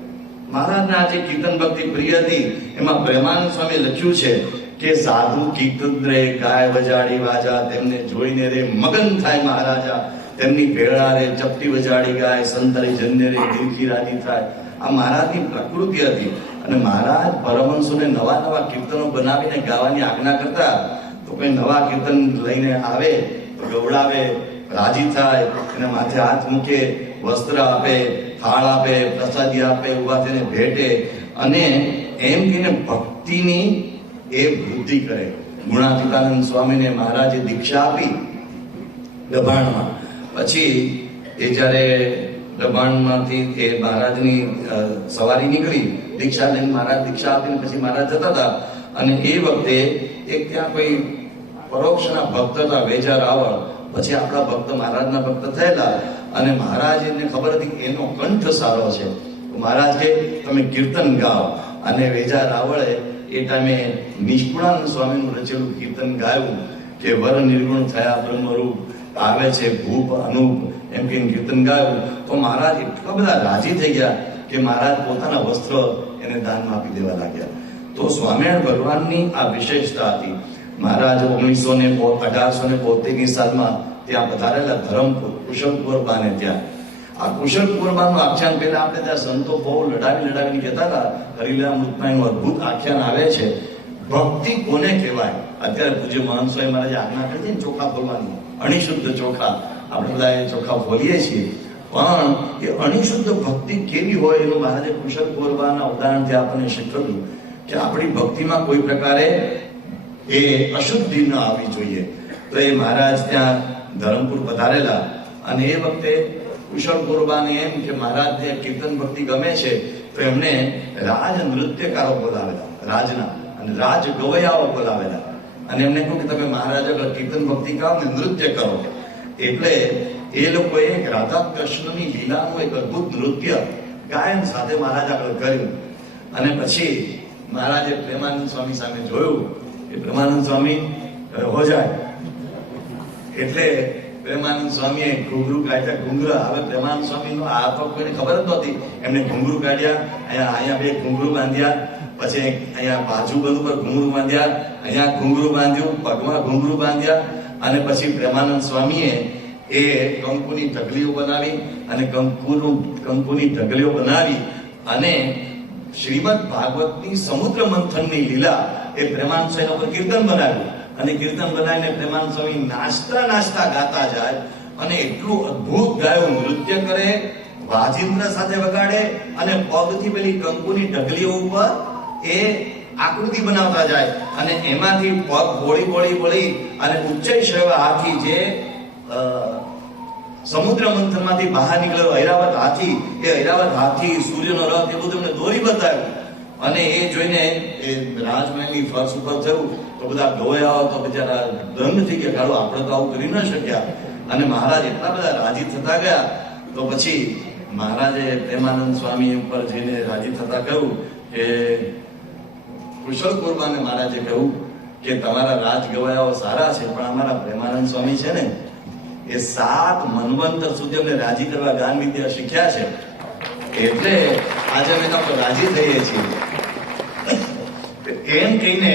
મહારાજને આજે કીર્તન ભક્તિ પ્રિય હતી. એમાં પ્રેમાનંદ સ્વામી લખ્યું છે કે સાધુ કીર્તન રે ગાય વજાડી વાજા, તેમને જોઈને રે મગન થાય મહારાજા. તેમની ભેળા રે ચપટી વજાડી ગાય, સંતરી જન્ય રે દિલથી રાજી થાય. આ મહારાજની પ્રકૃતિ હતી. અને મહારાજ પરમહંસોને નવા નવા કીર્તનો બનાવીને ગાવાની આજ્ઞા કરતા. તો કોઈ નવા કીર્તન લઈને આવે તો ગવડાવે, રાજી થાય, એના માથે હાથ મૂકે, વસ્ત્ર આપે, થાળ આપે, પ્રસાદી આપે, ઉભા થઈને ભેટે અને એમ કહીને ભક્તિની એ વૃદ્ધિ કરે. ગુણાતીતાનંદ સ્વામીને મહારાજે દીક્ષા આપી દબાણમાં. પછી એ જ્યારે દબાણમાંથી એ મહારાજની સવારી નીકળી, દીક્ષા લઈને મહારાજ દીક્ષા આપીને પછી મહારાજ જતા હતા. અને એ વખતે એક ત્યાં કોઈ પરોક્ષના ભક્ત હતા, વેજા રાવળ. પછી આપણા ભક્ત મહારાજના ભક્ત થયેલા અને મહારાજને ખબર હતી કે એનો કંઠ સારો છે. મહારાજ કે તમે કીર્તન ગાઓ. અને વેજા રાવળે એ ટાઈમે નિષ્કુળાનંદ સ્વામીનું રચેલું કીર્તન ગાયું કે વર નિર્ગુણ થયા બ્રહ્મરૂપ, આવે છે ભૂપ અનુપ, એમ કે કીર્તન ગાયું. તો મહારાજ એટલા બધા રાજી થઈ ગયા કે મહારાજ પોતાના વસ્ત્ર એને દાનમાં આપી દેવા લાગ્યા. તો સ્વામિનારાયણ ભગવાનની આ વિશેષતા હતી. મહારાજ 1873 સાલમાં ત્યાં પધારેલા ધરમપુર કુશળપુરબાને ત્યાં. આ કુશળપુરબાનું આખ્યાન પહેલા આપણે ત્યાં સંતો બહુ લડાવીને કહેતા હતા. હરિલીલામૃતમાં એનું અદ્ભુત આખ્યાન આવે છે. ભક્તિ કોને કહેવાય? અત્યારે પૂજ્ય મહંત સ્વામી મહારાજે આજ્ઞા કરી છે ને ચોખા ફોલવાની, અણિશુદ્ધ ચોખા. આપણે બધા એ ચોખા ફોલીએ છીએ, પણ એ અણિશુદ્ધ ભક્તિ કેવી હોય એનું મહારાજે કુશળપુરબાના ઉદાહરણથી આપણને શીખવ્યું કે આપણી ભક્તિમાં કોઈ પ્રકારે એ અશુદ્ધિ ન આવવી જોઈએ. તો એ મહારાજ ત્યાં ધરમપુર પધારેલા અને એ વખતે કુશળપુરબાને એમ કે મહારાજને કીર્તન ભક્તિ ગમે છે તો એમને રાજ નૃત્યકારો બોલાવેલા, રાજના અને રાજ ગવૈયાઓ બોલાવેલા. અને એમને કહ્યું કે તમે મહારાજ આગળ કીર્તન ભક્તિ ગાઓ ને નૃત્ય કરો. એટલે એ લોકોએ રાધા કૃષ્ણની લીલાનું એક અદ્ભુત નૃત્ય ગાયન સાથે મહારાજ આગળ કર્યું. અને પછી મહારાજે પ્રેમાનંદ સ્વામી સામે જોયું. એ પ્રેમાનંદ સ્વામી હો જાય એટલે પ્રેમાનંદ સ્વામીએ ઘૂંઘરું કાઢ્યા. ઘૂંઘરા હવે પ્રેમાનંદ સ્વામીનો આ તો કોઈને ખબર જ નહોતી. એમને ઘૂંઘરું કાઢ્યા, અહીંયા બે ઘૂંઘરું બાંધ્યા, પછી અહીંયા બાજુ બધું પર ઘૂંઘરું બાંધ્યા, અહીંયા ઘૂંઘરું બાંધ્યું, પગમાં ઘૂંઘરું બાંધ્યા. અને પછી પ્રેમાનંદ સ્વામીએ એ કંકુની ઢગલીઓ બનાવી અને કંકુની ઢગલીઓ બનાવી અને શ્રીમદ ભાગવતની સમુદ્ર મંથનની લીલા એ પ્રેમાનંદ સ્વામી ઉપર કીર્તન બનાવ્યું. અને કીર્તન બનાવીને પ્રેમાનંદ સ્વામી નાચતા નાચતા ગાતા જાય અને એટલું અદ્ભુત ગાયું, નૃત્ય કરે, વાજિંત્ર સાથે વગાડે અને પગથી પેલી કંકુની ઢગલીઓ ઉપર એ આકૃતિ બનાવતા જાય અને એમાંથી પગ બોળી અને ઉચ્ચૈઃ હાથી જે સમુદ્ર મંથનમાંથી બહાર નીકળેલો ઐરાવત હાથી, એ ઐરાવત હાથી, સૂર્યનો રથ, એ બધું એમને દોરી બતાવ્યું અને એ જોઈને એ રાજમહેલની ફર્શ ઉપર થયું તો બધા ગોયાઓ તો બિચારા દંગ થઈ ગયા, કાળો આપણે તો આવું કરી ન શક્યા. અને મહારાજ એટલા બધા રાજી થતા ગયા તો પછી મહારાજે પ્રેમાનંદ સ્વામી ઉપર જઈને રાજી થતા કહ્યું કે કુશલ કુરબાને મહારાજે કહ્યું કે તમારા રાજ ગવાયાઓ સારા છે, પણ અમારા પ્રેમાનંદ સ્વામી છે ને એ 7 મન્વંતર સુધી અમને રાજી કરવા ગાન વિદ્યા શીખ્યા છે, એટલે આજે અમે તો રાજી થઈએ છીએ. એમ કહીને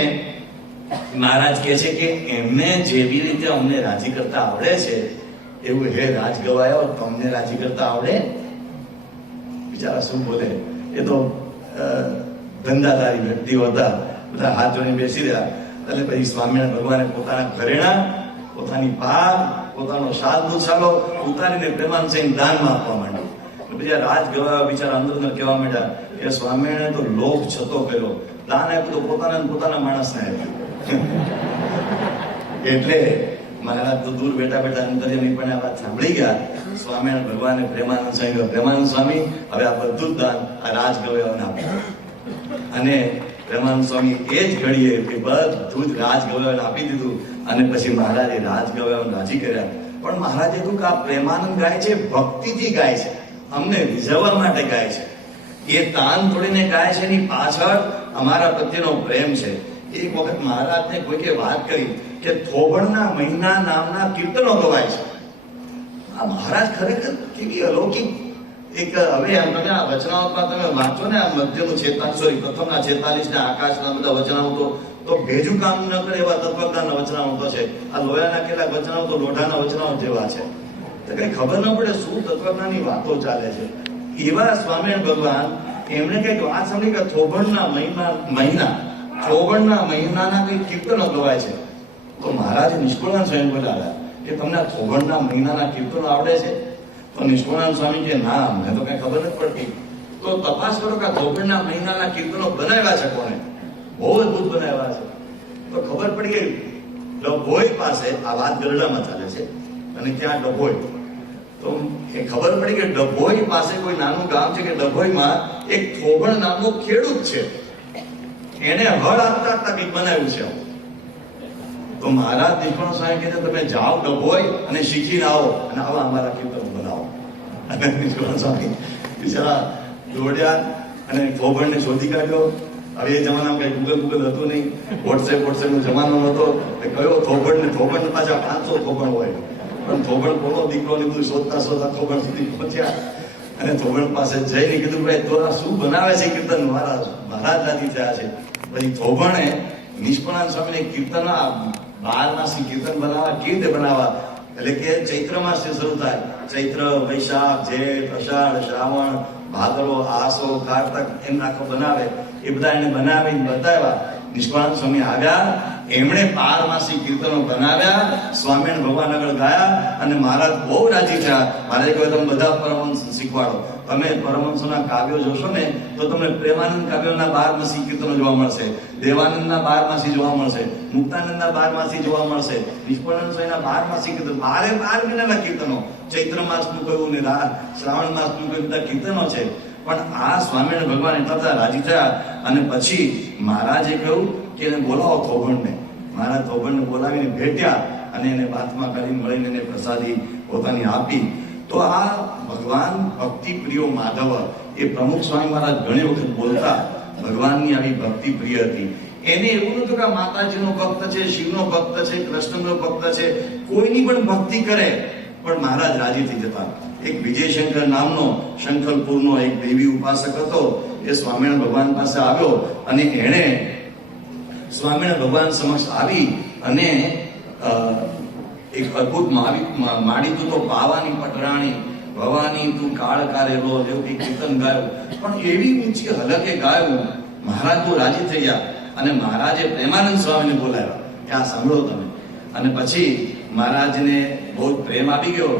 મહારાજ કહે છે કે એમને જેવી રીતે અમને રાજી કરતા આવડે છે એવું હે રાજ ગવાયો તમને રાજી કરતા આવડે? બિચારા શું બોલે, એ તો ધંધાદારી વ્યક્તિઓ હતા, બધા હાથ જોડીને બેસી રહ્યા. એટલે પછી સ્વામિનારાયણ ભગવાને પોતાના ઘરેણા, પોતાની પાગ, પોતાનો શાલ દુશાલો ઉતારીને પ્રેમાનંદ સ્વામી દાનમાં આપવા માંડ્યું. પછી રાજ ગવાયા બિચારા અંદર કહેવા માંડ્યા કે સ્વામિનારાયણે તો લોભ છતો કર્યો, દાન આપ્યું તો પોતાના માણસને આપ્યું. એટલે મહારાજ તો દૂર બેઠા અંતર્યામી પણ આ વાત સાંભળી ગયા. સ્વામિનારાયણ ભગવાને પ્રેમાનંદ સ્વામી, પ્રેમાનંદ સ્વામી હવે આ બધું જ દાન આ રાજ ગવાયાઓને આપ્યું. અને પ્રેમાનંદ સ્વામી એ જ ઘડીએ કે બધું જ રાજ ગવાયાઓને આપી દીધું અને પછી મહારાજે રાજ ગવાયાઓને રાજી કર્યા. પણ મહારાજે કહ્યું કે આ પ્રેમાનંદ ગાય છે, ભક્તિથી ગાય છે, અમને રીઝવવા માટે ગાય છે. એ તાન તોડીને ગાય છે, એની પાછળ અમારા પ્રત્યેનો પ્રેમ છે. એક વખત મહારાજને કોઈકે વાત કરી કે થોબણના મહિના નામના કીર્તનો ગવાય છે. આ મહારાજ ખરેખર કેવી અલૌકિક એક, હવે એમ તમે આ વચનાવતમાં તમે વાંચો ને, આ મધ્યનું 46 પ્રથમના 46 ના આકાશના બધા વચનાવતો તો ભેજું કામ ન કરે એવા તત્વજ્ઞાનના વચનાવતો છે. આ લોયાના કેટલાક વચનાવતો લોઢાના વચનાવતો જેવા છે, તો કઈ ખબર ન પડે શું તત્વજ્ઞાનની વાતો ચાલે છે. એવા સ્વામિનારાયણ ભગવાન એમણે કઈક વાત સાંભળી કે થોબણના મહિનાના કઈ કીર્તનો ગવાય છે. તો મહારાજે નિષ્કુળાનંદ સ્વામી બોલાવ્યા કે તમને થોબણના મહિનાના કીર્તનો આવડે છે? તો નિષ્કુળાનંદ સ્વામી કે ના, મને તો કઈ ખબર નથી પડતી. તો તપાસ કરો કે થોબણના મહિનાના કીર્તનો બનાવ્યા છે કોને? બહુ અદભુત બનાવ્યા છે. તો ખબર પડી કે ડભોઈ પાસે, આ વાત ગરડામાં ચાલે છે અને ત્યાં ડભોઈ, તો એ ખબર પડી કે ડભોઈ પાસે કોઈ નાનું ગામ છે કે ડભોઈમાં એક થોબણ નામનો ખેડૂત છે, એને હળ આપતા કંઈક બનાવ્યું છે. તો મહારાજ નિષ્કુળાનંદ સ્વામી કહે તમે જાઓ ડભોઈ અને શીખીને આવો અને આવા અમારા કીર્તન બનાવો. અને નિષ્કુળાનંદ સ્વામી બિચારા દોડ્યા અને થોબણને શોધી કાઢ્યો. હવે એ જમાનામાં કઈ ગૂગલ હતું નહીં, વોટ્સએપ નો જમાનો નતો. કયો થોબણ પાછા 500 થોબણ હોય, પણ થોબણ કોનો દીકરો ને બધું શોધતા થોબણ સુધી પહોંચ્યા અને થોબણ પાસે જઈને કીધું ભાઈ તો શું બનાવે છે કીર્તન? મહારાજ રાજી થયા છે. પછી થોબણે નિષ્કુળાનંદ સ્વામીને કીર્તન 12 માસી કીર્તન બનાવવા કેવી રીતે બનાવવા? એટલે કે ચૈત્ર માસથી શરૂ થાય, ચૈત્ર, વૈશાખ, જેઠ, અષાઢ, શ્રાવણ, ભાદરવો, આસો, કારતક એમ આખો બનાવે. એ બધા એને બનાવીને બતાવ્યા. નિષ્કુળાનંદ સ્વામી આવ્યા, એમણે 12 માસી કીર્તનો બનાવ્યા, સ્વામિનારાયણ ભગવાન આગળ ગાયા અને મહારાજ બહુ રાજી થયા. મહારાજે કહ્યું તમે બધા પરમહંસ શીખવાડો. તમે પરમહંસોના કાવ્યો જોશો ને તો તમને પ્રેમાનંદ કાવ્યોના 12 માસી કીર્તનો જોવા મળશે, દેવાનંદના 12 માસી જોવા મળશે, મુક્તાનંદના 12 માસી જોવા મળશે, નિષ્કુળાનંદ સ્વામીના 12 માસી કીર્તન, 12 મહિનાના કીર્તનો, ચૈત્ર માસનું કહ્યું ને શ્રાવણ માસનું કહ્યું, બધા કીર્તનો છે. પણ આ સ્વામિનારાયણ ભગવાન એટલા બધા રાજી થયા અને પછી મહારાજે કહ્યું કે એને બોલાવો થોબણને. મહારાજ થોબણને બોલાવીને ભેટ્યા અને એને બાથમાં કરીને મળીને એને પ્રસાદી પોતાની આપી. તો આ ભગવાન ભક્તિ પ્રિયો માધવ, એ પ્રમુખ સ્વામી મહારાજ ઘણી વખત બોલતા ભગવાનની આવી ભક્તિ પ્રિય હતી. એને એવું નતું કે માતાજીનો ભક્ત છે, શિવનો ભક્ત છે, કૃષ્ણનો ભક્ત છે, કોઈની પણ ભક્તિ કરે પણ મહારાજ રાજી થઈ જતા. એક વિજયશંકર નામનો શંખલપુરનો એક દેવી ઉપાસક હતો, એ સ્વામિનારાયણ ભગવાન પાસે આવ્યો અને એણે સ્વામિનારાયણ ભગવાન સમક્ષ આવી અને એક અદભુત માડી તું તો પાવાની પટરાણી, ભવાની તું કાળ કારેલો, એવું એક કીર્તન ગાયું. પણ એવી ઊંચી હલકે ગાયું, મહારાજ તો રાજી થઈ ગયા અને મહારાજે પ્રેમાનંદ સ્વામીને બોલાવ્યા કે કે આ સાંભળો તમે. અને પછી મહારાજને બહુ જ પ્રેમ આવી ગયો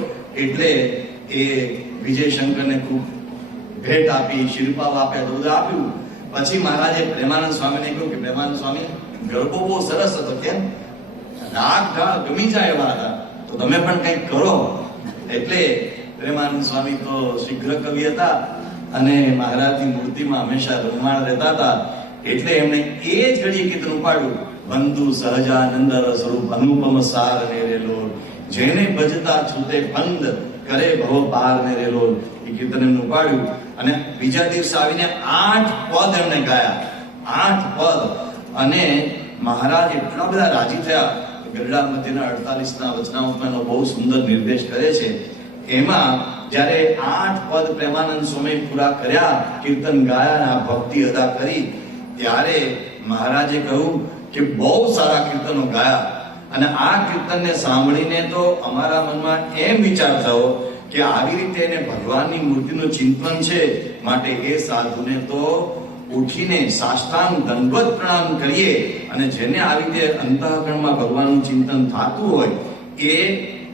એટલે એ વિજય શંકરને ખૂબ ભેટ આપી, શિરપાવ આપ્યા, દૂધ આપ્યું. પછી મહારાજે પ્રેમાનંદ સ્વામીને કહ્યું કે પ્રેમાનંદ સ્વામી, ગરબો બહુ સરસ હતો, કેમ રાગ ઢાળ ગમી જાય એવા હતા, તો તમે પણ કંઈક કરો. એટલે પ્રેમાનંદ સ્વામી તો શીઘ્ર કવિ હતા અને મહારાજની મૂર્તિમાં હંમેશા રમમાણ રહેતા હતા. એટલે એમણે એ જ ઘડીએ કીર્તન ઉપાડ્યું, બંધુ સહજાનંદ સ્વરૂપ અનુપમ સાર ને રેલો, જેને ભજતા છૂટે પંદ કરે ભવ પાર ને રેલો. એ કીર્તન એમને ઉપાડ્યું અને બીજા દિવસે આવીને 8 પદ એમણે ગાયા, 8 પદ. અને મહારાજ એટલા બધા રાજી થયા. ગરડા મધ્યના 48ના વચનામૃતનો બહુ સુંદર નિર્દેશ કરે છે. એમાં જ્યારે 8 પદ પ્રેમાનંદ સ્વામી પૂરા કર્યા, કીર્તન ગાયા, ભક્તિ અદા કરી, ત્યારે મહારાજે કહ્યું કે બહુ સારા કીર્તનો ગાયા. અને આ કીર્તનને સાંભળીને તો અમારા મનમાં એમ વિચાર થયો કે આવી રીતે એને ભગવાનની મૂર્તિનું ચિંતન છે, માટે એ સાધુને તો ઉઠીને સાષ્ટાંગ દંડવત પ્રણામ કરીએ. અને જેને આવી રીતે અંતઃકરણમાં ભગવાનનું ચિંતન થતું હોય, એ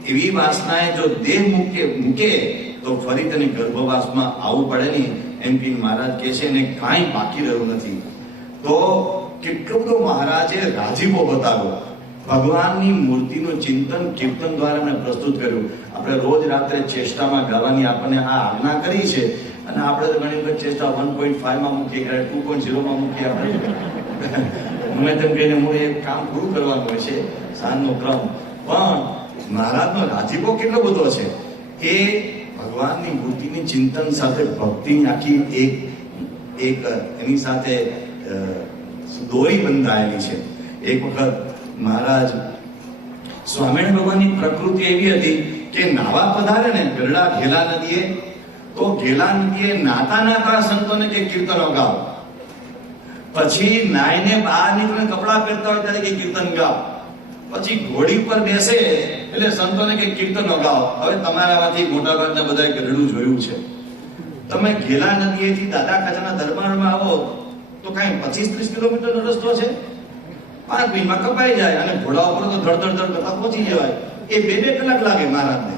એવી વાસનાએ જો દેહ મૂકે તો ફરી તેને ગર્ભવાસમાં આવવું પડે નહીં, એમ કે મહારાજ કહે છે એને કાંઈ બાકી રહ્યું નથી. તો કેટલો બધો મહારાજે રાજીપો બતાવ્યો. ભગવાનની મૂર્તિનું ચિંતન કીર્તન દ્વારા એમણે પ્રસ્તુત કર્યું. આપણે રોજ રાત્રે ચેષ્ટામાં ગાવાની આપણને આ આજ્ઞા કરી છે, અને આપણે તો ઘણી વખત ચેષ્ટા 1.5 માં મૂકીએ, 2.0 માં મૂકીએ. આપણે ગમે તેમ કહીને હું એ કામ પૂરું કરવાનું હોય છે, સાંજનો ક્રમ. પણ મહારાજનો રાજીપો કેટલો બધો છે. એ ભગવાનની મૂર્તિની ચિંતન સાથે ભક્તિની આખી એક એની સાથે દોરી બંધાયેલી છે. એક વખત મહારાજ સ્વામિનારાયણ ભગવાનની પ્રકૃતિ એવી હતી કે નાવા પધારે ને ગરડા ઘેલા નદીએ, તો ઘેલા નદીએ નાતા નાતા સંતોને કે કીર્તનો ગાઓ. પછી નાઈને બહાર નીકળીને કપડા પહેરતા હોય ત્યારે કે કીર્તન ગાઓ. પછી ઘોડી પર બેસે એટલે સંતોને કે કીર્તનો ગાઓ. હવે તમારામાંથી મોટા ભાગના બધાએ ગરડું જોયું છે. તમે ઘેલા નદીએથી દાદા ખાચાના દરબારમાં આવો તો કાંઈ 25-30 કિલોમીટરનો રસ્તો છે, 5 મિનિટમાં કપાઈ જાય. અને ઘોડા ઉપર તો ધડ પહોંચી જવાય. એ 2-2 કલાક લાગે મહારાજને.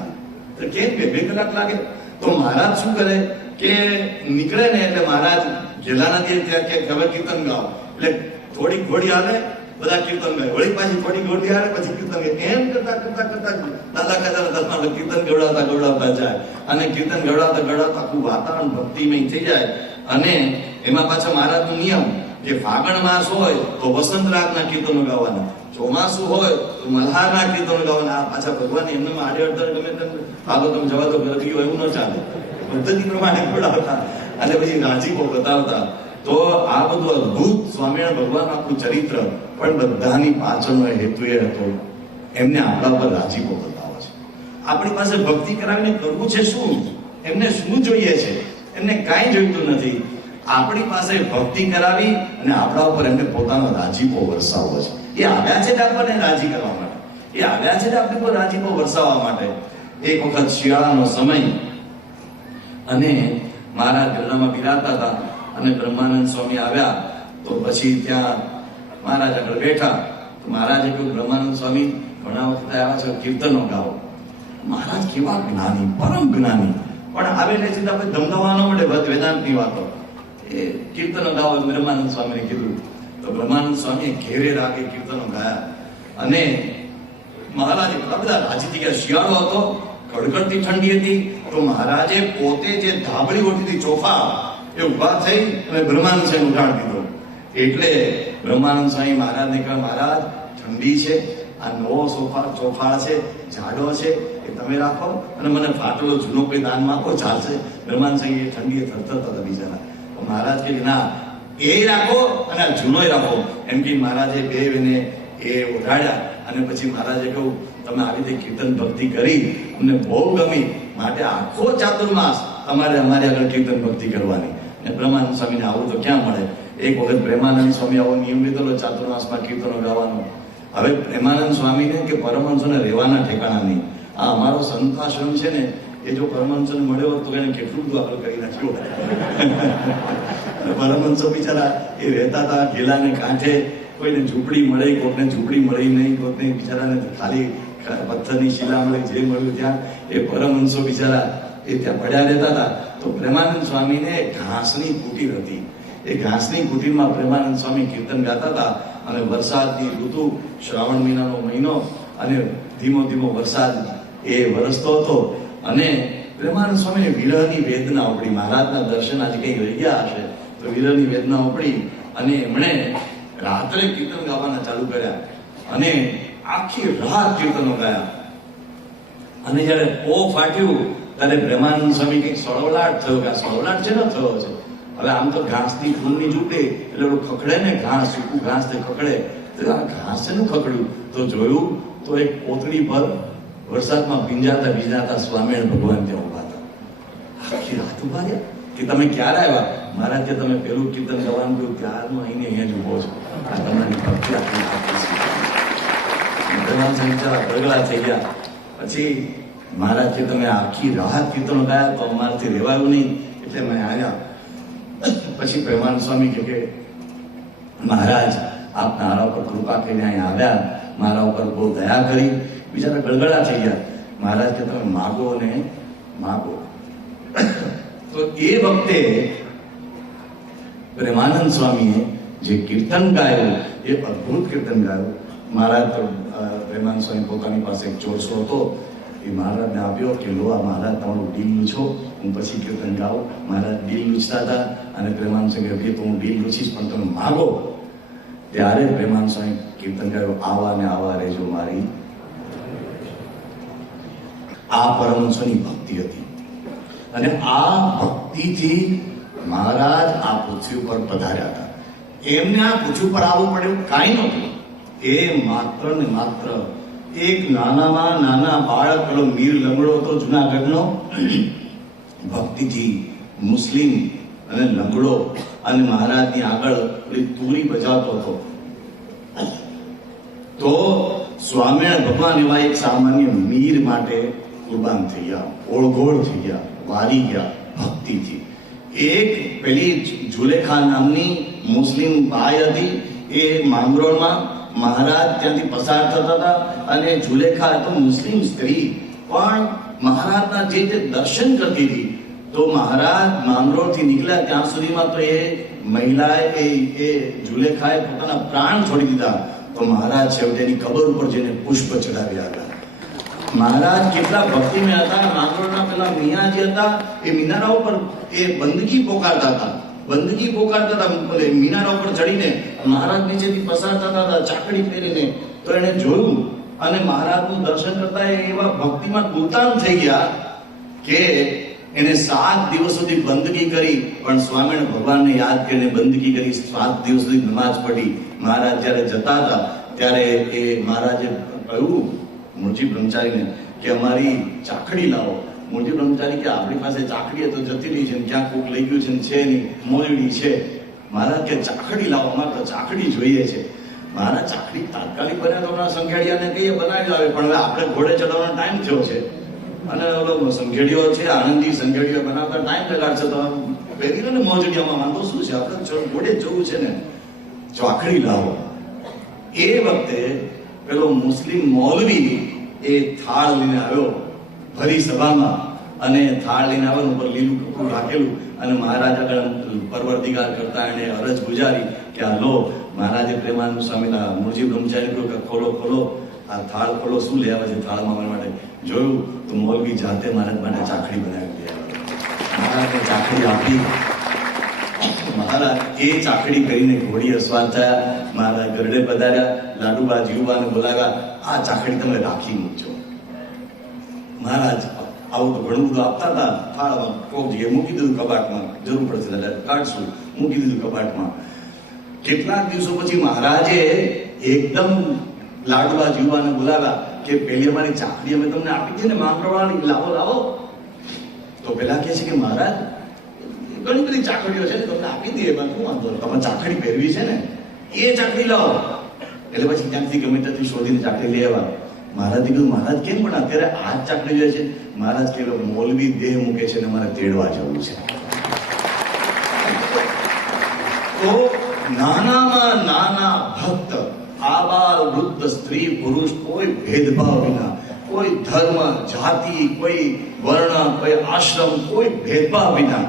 તો કેમ 2-2 કલાક લાગે? તો મહારાજ શું કરે કે નીકળે ને એટલે મહારાજ ઘેલા નદીએ ત્યાં કે ખબર કીર્તન ગાઓ, એટલે થોડી ઘોડી હાલે, બધા કીર્તન ગાય, વળી પાછી થોડી ઘોડી હાલે, પછી કીર્તન ગાય. એમ કરતા દાદા ખાચાના દરબારમાં કીર્તન ગવડાવતા જાય. અને કીર્તન ગવડાવતા આખું વાતાવરણ ભક્તિમય થઈ જાય. અને એમાં પાછા મહારાજનો નિયમ કે ફાગણ માસ હોય તો વસંત રાગના કીર્તનો ગાવાના, ચોમાસું હોય તો મલ્હારના કીર્તનો ગાવાના. આ પાછા ભગવાન એમને આડે અડધર ગમે તેમ હાલો તમે જવા તો ગરબી હોય એવું ન ચાલે, પદ્ધતિ પ્રમાણે ગવડાવતા અને પછી રાજીપો બતાવતા. તો આ બધું અદભુત સ્વામિનારાયણ ભગવાન આખું ચરિત્ર, પણ બધાની પાછળનો હેતુ એ હતો એમને આપણા પર રાજીપો બતાવો છે. આપણી પાસે ભક્તિ કરાવીને કરવું છે શું? એમને શું જોઈએ છે? એમને કાંઈ જોઈતું નથી. આપણી પાસે ભક્તિ કરાવી અને આપણા ઉપર એમને પોતાનો રાજીપો વરસાવવો છે. એ આવ્યા છે આપણને રાજી કરવા માટે, એ આવ્યા છે આપણી પર રાજીપો વરસાવવા માટે. એક વખત શિયાળાનો સમય અને મહારાજ ગરડામાં બિરાજતા હતા અને બ્રહ્માનંદ સ્વામી આવ્યા. તો પછી ત્યાં મહારાજ આગળ બેઠા. તો મહારાજે કહ્યું, બ્રહ્માનંદ સ્વામી ઘણા વખત આવ્યા છે, કીર્તનો ગાઓ. મહારાજ કેવા જ્ઞાની, પરમ જ્ઞાની, પણ આવે એટલે સીધા આપણે ધમધમવાનો મળે વેદાંતની વાતો. એ કીર્તનો ગાઓ બ્રહ્માનંદ સ્વામીને કીધું. તો બ્રહ્માનંદ સ્વામીએ ઘેરે રાગે કીર્તનો ગાયા. અને મહારાજ એટલા બધા રાજી થઈ ગયા. શિયાળો હતો, કડકડતી ઠંડી હતી. તો મહારાજે પોતે જે ધાબળી ઓઢી હતી ચોફા, એ ઉભા થઈ અને બ્રહ્માનંદ સ્વામી ઉઠાડી દીધો. એટલે બ્રહ્માનંદ સ્વામી મહારાજને કહે, મહારાજ ઠંડી છે, આ નવો ચોફાળ છે, જાડો છે, એ તમે રાખો અને મને ફાટેલો જૂનો કોઈ દાનમાં આપો, ચાલશે. બ્રહ્માનંદ સ્વામી એ ઠંડીએ થરથરતા હતા બિચારા. મહારાજ કે ના, એ રાખો અને આ જૂનો રાખો, એમ કે મહારાજે બેને એ ઓઢાડ્યા. અને પછી મહારાજે કહ્યું, તમે આવી રીતે કીર્તન ભક્તિ કરી, અમને બહુ ગમી, માટે આખો ચાતુર્માસ તમારે અમારી આગળ કીર્તન ભક્તિ કરવાની. અને બ્રહ્માનંદ સ્વામીને આવું તો ક્યાં મળે? એક વખત પ્રેમાનંદ સ્વામી આવો નિયમ લીધેલો ચાતુર્માસમાં કીર્તનો ગાવાનો. હવે પ્રેમાનંદ સ્વામીને કે પરમહંસોને રહેવાના ઠેકાણા નહીં. આ અમારો સંતાશ્રમ છે ને, એ જો પરમહંસોને મળ્યો તો એને કેટલું બધું આગળ કરી નાખ્યું. પરમહંસો બિચારા એ રહેતા હતા ઘેલાને કાંઠે, કોઈને ઝૂંપડી મળે, કોઈને ઝૂંપડી મળી નહીં, કોઈને બિચારાને ખાલી પથ્થરની શિલા મળી, જે મળ્યું ત્યાં એ પરમહંસો બિચારા એ ત્યાં પડ્યા રહેતા હતા. તો પ્રેમાનંદ સ્વામીને ઘાસની કુટીર હતી. એ ઘાસની કુટીરમાં પ્રેમાનંદ સ્વામી કીર્તન ગાતા હતા. અને વરસાદની ઋતુ, શ્રાવણ મહિનાનો મહિનો, અને ધીમો ધીમો વરસાદ એ વરસતો હતો. અને પ્રેમાનંદ સ્વામીને વિરહની વેદના ઉપડી. મહારાજના દર્શન આજે કંઈ રહી ગયા હશે તો વિરહની વેદના ઉપડી અને એમણે રાત્રે કીર્તન ગાવાના ચાલુ કર્યા અને આખી રાત કીર્તનો ગાયા. અને જયારે પો ફાટ્યું ત્યારે પ્રેમાનંદ સ્વામી કંઈક સળવલાટ થયો કે આ સળવલાટ છે ને થયો છે. હવે આમ તો ઘાસની ફૂલની ઝૂંપડી એટલે ખખડે ને ઘાસ, સૂકું ઘાસ તે ખખડે, તો આ ઘાસ શેનું ખખડ્યું? તો જોયું તો એક પોતળી પર વરસાદમાં ભીંજાતા સ્વામિનારાયણ ભગવાન ત્યાં ઉભા હતા. આખી રાત ઉભા રહ્યા કે તમે ક્યારે આવ્યા? મહારાજ કે તમે પેલું કીર્તન ગાવાનું કહ્યું ત્યારનું અહીંયા જ ઉભો છો. આ તમારી ભક્તિ આટલી આપી છે. ભગવાન સંચારા ગળગળા થઈ ગયા. પછી મહારાજ કે તમે આખી રાત કીર્તનો ગાયા તો અમારાથી રહેવાયું નહીં એટલે મેં આવ્યા. પછી પ્રેમાનંદ સ્વામી કે મહારાજ આપ મારા ઉપર કૃપા કરીને અહીંયા આવ્યા, મારા ઉપર બહુ દયા કરી. બિચારા ગળગળા થઈ ગયા. મહારાજ કે તમે માગો ને માગો. તો એ વખતે પ્રેમાનંદ સ્વામીએ જે કીર્તન ગાયું એ અદ્ભુત કીર્તન ગાયું. મહારાજ તો પ્રેમાનંદ સ્વામી પોતાની પાસે એક ચોરસો હતો, એ મહારાજને આપ્યો કે લો આ મહારાજ તમારું ડીલ લૂછો, હું પછી કીર્તન ગાઉં. મહારાજ ડીલ લૂછતા હતા અને પ્રેમાનંદ સ્વામી કહે તો હું ડીલ લૂછીશ પણ તમે માગો. ત્યારે પ્રેમાનંદ સ્વામી કીર્તન ગાયું, આવા ને આવા રહેજો મારી. આ પરમહંસોની ભક્તિ હતી અને આ ભક્તિથી મહારાજ આ પૃથ્વી ઉપર પધાર્યા હતા. એમને આ પૃથ્વી ઉપર આવવું પડ્યું કાંઈ નહોતું. એ માત્ર ને માત્ર એક નાનામાં નાના બાળક, પેલો મીર લંગડો હતો જુનાગઢનો, ભક્તિથી મુસ્લિમ અને લંગડો અને મહારાજની આગળ પેલી તુરી બજાવતો હતો. તો સ્વામિનારાયણ ભગવાન એવા એક સામાન્ય મીર માટે કુરબાન થઈ ગયા, ઓળઘોળ થઈ ગયા, વારી ગયા ભક્તિથી. એક પેલી ઝુલેખા નામની મુસ્લિમ બાઈ હતી, એ માંગરોળમાં મહારાજ ત્યાંથી પસાર થતા હતા અને ઝુલેખા તો મુસ્લિમ સ્ત્રી પણ મહારાજના જે દર્શન કરતી હતી. તો મહારાજ માંગરોળથી નીકળ્યા ત્યાં સુધીમાં તો એ મહિલાએ એ ઝુલેખાએ પોતાના પ્રાણ છોડી દીધા. તો મહારાજ છેવટેની કબર ઉપર જઈને પુષ્પ ચડાવ્યા હતા. મહારાજ કેટલા ભક્તિમય હતા. માંગરોળના પેલા મિયાજી હતા, એ મિનારા ઉપર એ બંદગી પોકારતા હતા. બંદગી પોકારતા હતા મિનારા ઉપર ચડીને. મહારાજ નીચેથી પસાર થતા હતા ચાકડી પહેરીને. તો એને જોયું અને મહારાજનું દર્શન કરતા એવા ભક્તિમાં ગુલતાન થઈ ગયા કે એને 7 દિવસ સુધી બંદગી કરી, પણ સ્વામિનારાયણ ભગવાનને યાદ કરીને બંદગી કરી. 7 દિવસ સુધી નમાજ પઢી. મહારાજ જયારે જતા હતા ત્યારે એ મહારાજે કહ્યું મૂળજી બ્રહ્મચારીને કે અમારી ચાકડી લાવો. મૂળજી બ્રહ્મચારી કે આપણી પાસે ચાકડી તો જતી રહી છે, ક્યાં કોક લઈ ગયું છે, છે નહીં, મોરડી છે. મહારાજ કે ચાકડી લાવો, અમારે તો ચાકડી જોઈએ છે. મહારાજ ચાકડી તાત્કાલિક બને તો સંઘેડિયાને કહીએ બનાવી લાવે, પણ હવે આપણે ઘોડે ચડાવવાનો ટાઈમ થયો છે અને ઓલો સંઘેડીઓ છે આનંદી સંઘેડીઓ બનાવતા ટાઈમ લગાડશે તો પહેરી ને મોજડીયામાં વાંધો શું છે, આપણે ઘોડે જવું છે ને. ચાકડી લાવો. એ વખતે પેલો મુસ્લિમ મૌલવી એ થાળ લઈને આવ્યો ભરી સભામાં અને થાળ લઈને આવ્યો, ઉપર લીલું કપડું રાખેલું અને મહારાજ આગળ પરવર્તિગાર કરતા એને અરજ ગુજારી કે આ લો. મહારાજે પ્રેમાનંદ સ્વામીના મૂળજી બ્રહ્મચારી કહ્યું કે ખોલો ખોલો આ થાળ ખોલો, શું લઈ આવે છે થાળમાં મારા માટે. જોયું તો મૌલવી જાતે મહારાજ માટે ચાકડી બનાવી દે. મહારાજને ચાકડી આપી. મહારાજ એ ચાકડી કરીને ઘોડી અસવાર થયા. મહારાજ ગરડે પધાર્યા, લાડુબા જીવબાને બોલાવ્યા, આ ચાકડી તમે રાખી મૂકજો. મહારાજ આવું તો ઘણું બધું આપતા હતા થાળમાં, કોક જગ્યાએ મૂકી દીધું કબાટમાં, જરૂર પડશે એટલે કાઢશું, મૂકી દીધું કબાટમાં. કેટલાક દિવસો પછી મહારાજે એકદમ લાડુબા જીવબાને બોલાવ્યા કે પેલી અમારી ચાકડી અમે તમને આપી હતી ને માંગરોળવાળી, લાવો લાવો. તો પેલા કહે છે કે મહારાજ ઘણી બધી ચાકડીઓ છે તમને આપી દઈએ, એમાં શું વાંધો, તમે ચાકડી પહેરવી છે ને એ ચાકડી લાવો. એટલે પછી ક્યાંકથી ગમે ત્યાંથી શોધીને ચાકડી લઈ આવ્યા. મહારાજે કીધું મહારાજ કેમ પણ અત્યારે આ જ ચાકડી જોઈએ છે? મહારાજ કે મૌલવી દેહ મૂકે છે ને મારે તેડવા જવું છે. તો નાનામાં નાના ભક્ત, આબાલ વૃદ્ધ સ્ત્રી પુરુષ કોઈ ભેદભાવ વિના, કોઈ ધર્મ જાતિ, કોઈ વર્ણ, કોઈ આશ્રમ, કોઈ ભેદભાવ વિના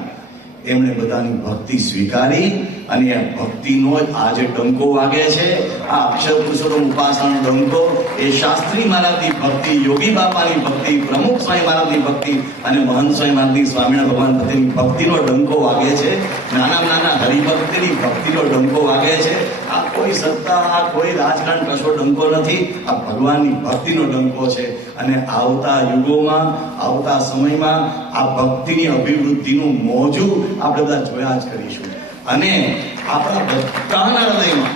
એમણે બધાની ભક્તિ સ્વીકારી અને આ ભક્તિનો જ આજે ડંકો વાગે છે. આ અક્ષર પુરુષોત્તમ ઉપાસનાનો ડંકો એ શાસ્ત્રી મહારાજની ભક્તિ, યોગી બાપાની ભક્તિ, પ્રમુખ સ્વામી મહારાજની ભક્તિ અને મહંત સ્વામી મહારાજની સ્વામિનારાયણ ભગવાન પ્રત્યેની ભક્તિનો ડંકો વાગે છે. નાના હરિભક્તિની ભક્તિનો ડંકો વાગે છે. આ કોઈ સત્તા, આ કોઈ રાજકારણ, કશો ડંકો નથી. આ ભગવાનની ભક્તિનો ડંકો છે. અને આવતા યુગોમાં, આવતા સમયમાં આ ભક્તિની અભિવૃદ્ધિનું મોજું આપણે બધા જોયા જ કરીશું. અને આપણા બધાના હૃદયમાં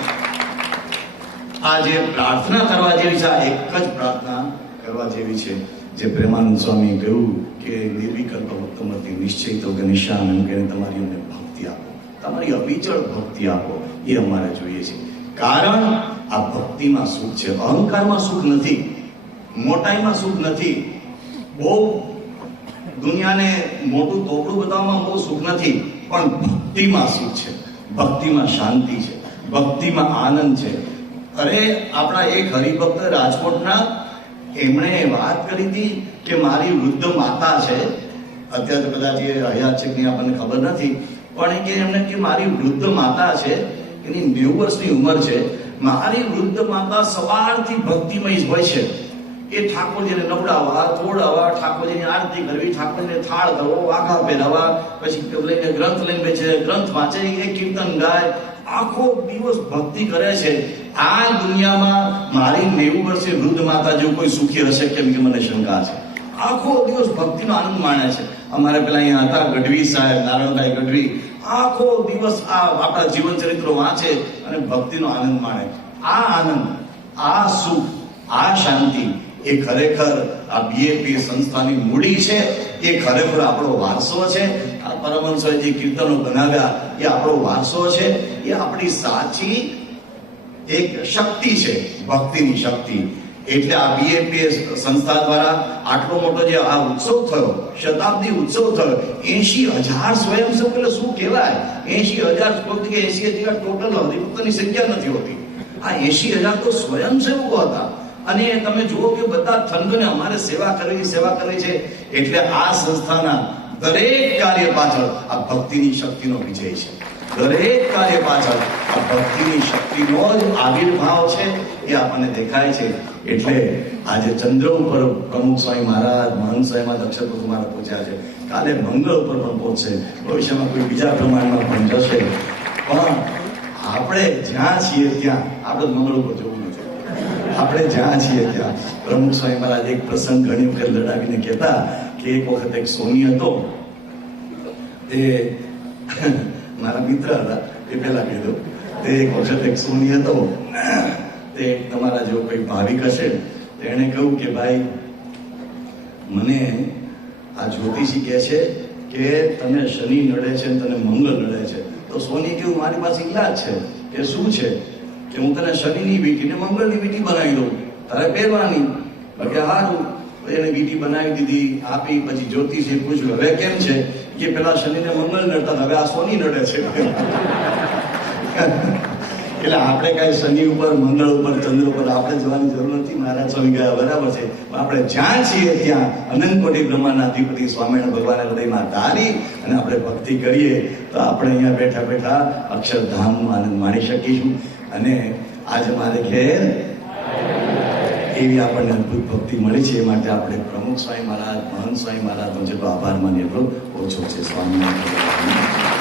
આજે પ્રાર્થના કરવા જેવી છે. આ એક જ પ્રાર્થના કરવા જેવી છે જે પ્રેમાનંદ સ્વામી કહ્યું કે નિર્વિકલ્પ ભક્તમતી નિશ્ચિતો ઘનિષ્યામ, એમ કહીને તમારી અમને ભક્તિ આપો, તમારી અવિચળ ભક્તિ આપો, એ અમારે જોઈએ છે. કારણ આ ભક્તિમાં સુખ છે. અહંકારમાં સુખ નથી, મોટાઈમાં સુખ નથી, બહુ દુનિયાને મોટું તોકડું બતાવવામાં બહુ સુખ નથી, પણ ભક્તિમાં સુખ છે, ભક્તિમાં શાંતિ છે, ભક્તિમાં આનંદ છે. અરે આપણા એક હરિભક્ત રાજકોટના, એમણે વાત કરી હતી કે મારી વૃદ્ધ માતા છે, અત્યારે તો કદાચ એ હયાત છે કે નહીં આપણને ખબર નથી, પણ કે એમણે કે મારી વૃદ્ધ માતા છે, એની 90 વર્ષની ઉંમર છે, મારી વૃદ્ધ માતા સવારથી ભક્તિમય જ હોય છે. એ ઠાકોરજીને નવડાવવા, તોડાવવા, ઠાકોરજીની આરતી કરવી, ઠાકોરજીને થાળ ધરવો, વાઘા પહેરાવા, પછી લઈને ગ્રંથ લઈને બેસે, ગ્રંથ વાંચે, એ કીર્તન ગાય, આખો દિવસ ભક્તિ કરે છે. આ દુનિયામાં મારી 90 વર્ષની વૃદ્ધ માતા જેવું કોઈ સુખી હશે કેમ કે મને શંકા છે. આખો દિવસ ભક્તિનો આનંદ માણે છે. અમારે પેલા અહીંયા હતા ગઢવી સાહેબ, નારાયણભાઈ ગઢવી, આખો દિવસ આ આપણા જીવન ચરિત્રો વાંચે અને ભક્તિનો આનંદ માણે. આ આનંદ, આ સુખ, આ શાંતિ એ ખરેખર આ બીએપી સંસ્થાની મૂડી છે. એ ખરેખર આપણો વારસો છે. આ પરમહંસોએ જે કીર્તનો બનાવ્યા એ આપણો વારસો છે. એ આપણી સાચી એક શક્તિ છે, ભક્તિની શક્તિ. એટલે આ બીએપી સંસ્થા દ્વારા આટલો મોટો જે આ ઉત્સવ થયો, શતાબ્દી ઉત્સવ થયો, 80,000 સ્વયંસેવક, એટલે શું કહેવાય, 80,000 કે 80,000 ટોટલ હરિભક્તની સંખ્યા નથી હોતી. આ 80,000 તો સ્વયંસેવકો હતા. અને તમે જુઓ કે બધા થનગને અમારે સેવા કરવી છે. એટલે આ સંસ્થાના દરેક કાર્ય પાછળ આ ભક્તિની શક્તિનો વિજય છે. દરેક કાર્ય પાછળ આ ભક્તિની શક્તિનો જ આવિર્ભાવ છે, એ આપણને દેખાય છે. એટલે આજે ચંદ્ર ઉપર પ્રમુખ સ્વામી મહારાજ, મહંત સ્વામી મહારાજ, અક્ષર પુરુષ મહારાજ પહોંચ્યા છે. કાલે મંગળ ઉપર પણ પહોંચશે, ભવિષ્યમાં કોઈ બીજા પ્રમાણમાં પણ જશે. પણ આપણે જ્યાં છીએ ત્યાં આપણે મંગળ ઉપર જવું નથી. આપણે જ્યાં છીએ ત્યાં પ્રમુખ સ્વામી મહારાજ એક પ્રસંગ ઘણી વખત લડાવીને કહેતા કે એક વખત એક સોની હતો, તે મારા મિત્ર હતા, એ પહેલા કીધું, તે એક વખત એક સોની હતો, તે તમારા જેવો કોઈ ભાવિક હશે, તેણે કહ્યું કે ભાઈ મને આ જ્યોતિષી કહે છે કે તને શનિ નડે છે, તને મંગળ નડે છે. તો સોની કહ્યું મારી પાસે ઈલાજ છે. કે શું છે? કે હું તને શનિની વીંટી ને મંગળની વીંટી બનાવી દઉં, તારે પહેરવાની. કે સારું. એને વીંટી બનાવી દીધી, આપી. પછી જ્યોતિષે પૂછ્યું હવે કેમ છે? કે પેલા શનિને મંગળ નડતા, હવે આ સોની નડે છે. એટલે આપણે કાંઈ શનિ ઉપર, મંગળ ઉપર, ચંદ્ર ઉપર આપણે જવાની જરૂર નથી. મહારાજ સ્વામી ગયા બરાબર છે. આપણે જ્યાં છીએ ત્યાં અનંત કોટી બ્રહ્માંડના અધિપતિ સ્વામિનારાયણ ભગવાનને હૃદયમાં ધારી અને આપણે ભક્તિ કરીએ તો આપણે અહીંયા બેઠા બેઠા અક્ષરધામનો આનંદ માણી શકીશું. અને આજે મારે ઘેર એવી આપણને અદભુત ભક્તિ મળી છે. એ માટે આપણે પ્રમુખ સ્વામી મહારાજ, મહંત સ્વામી મહારાજનો જેટલો આભાર માનીએ એટલો ઓછો છે. સ્વામિનારાયણ.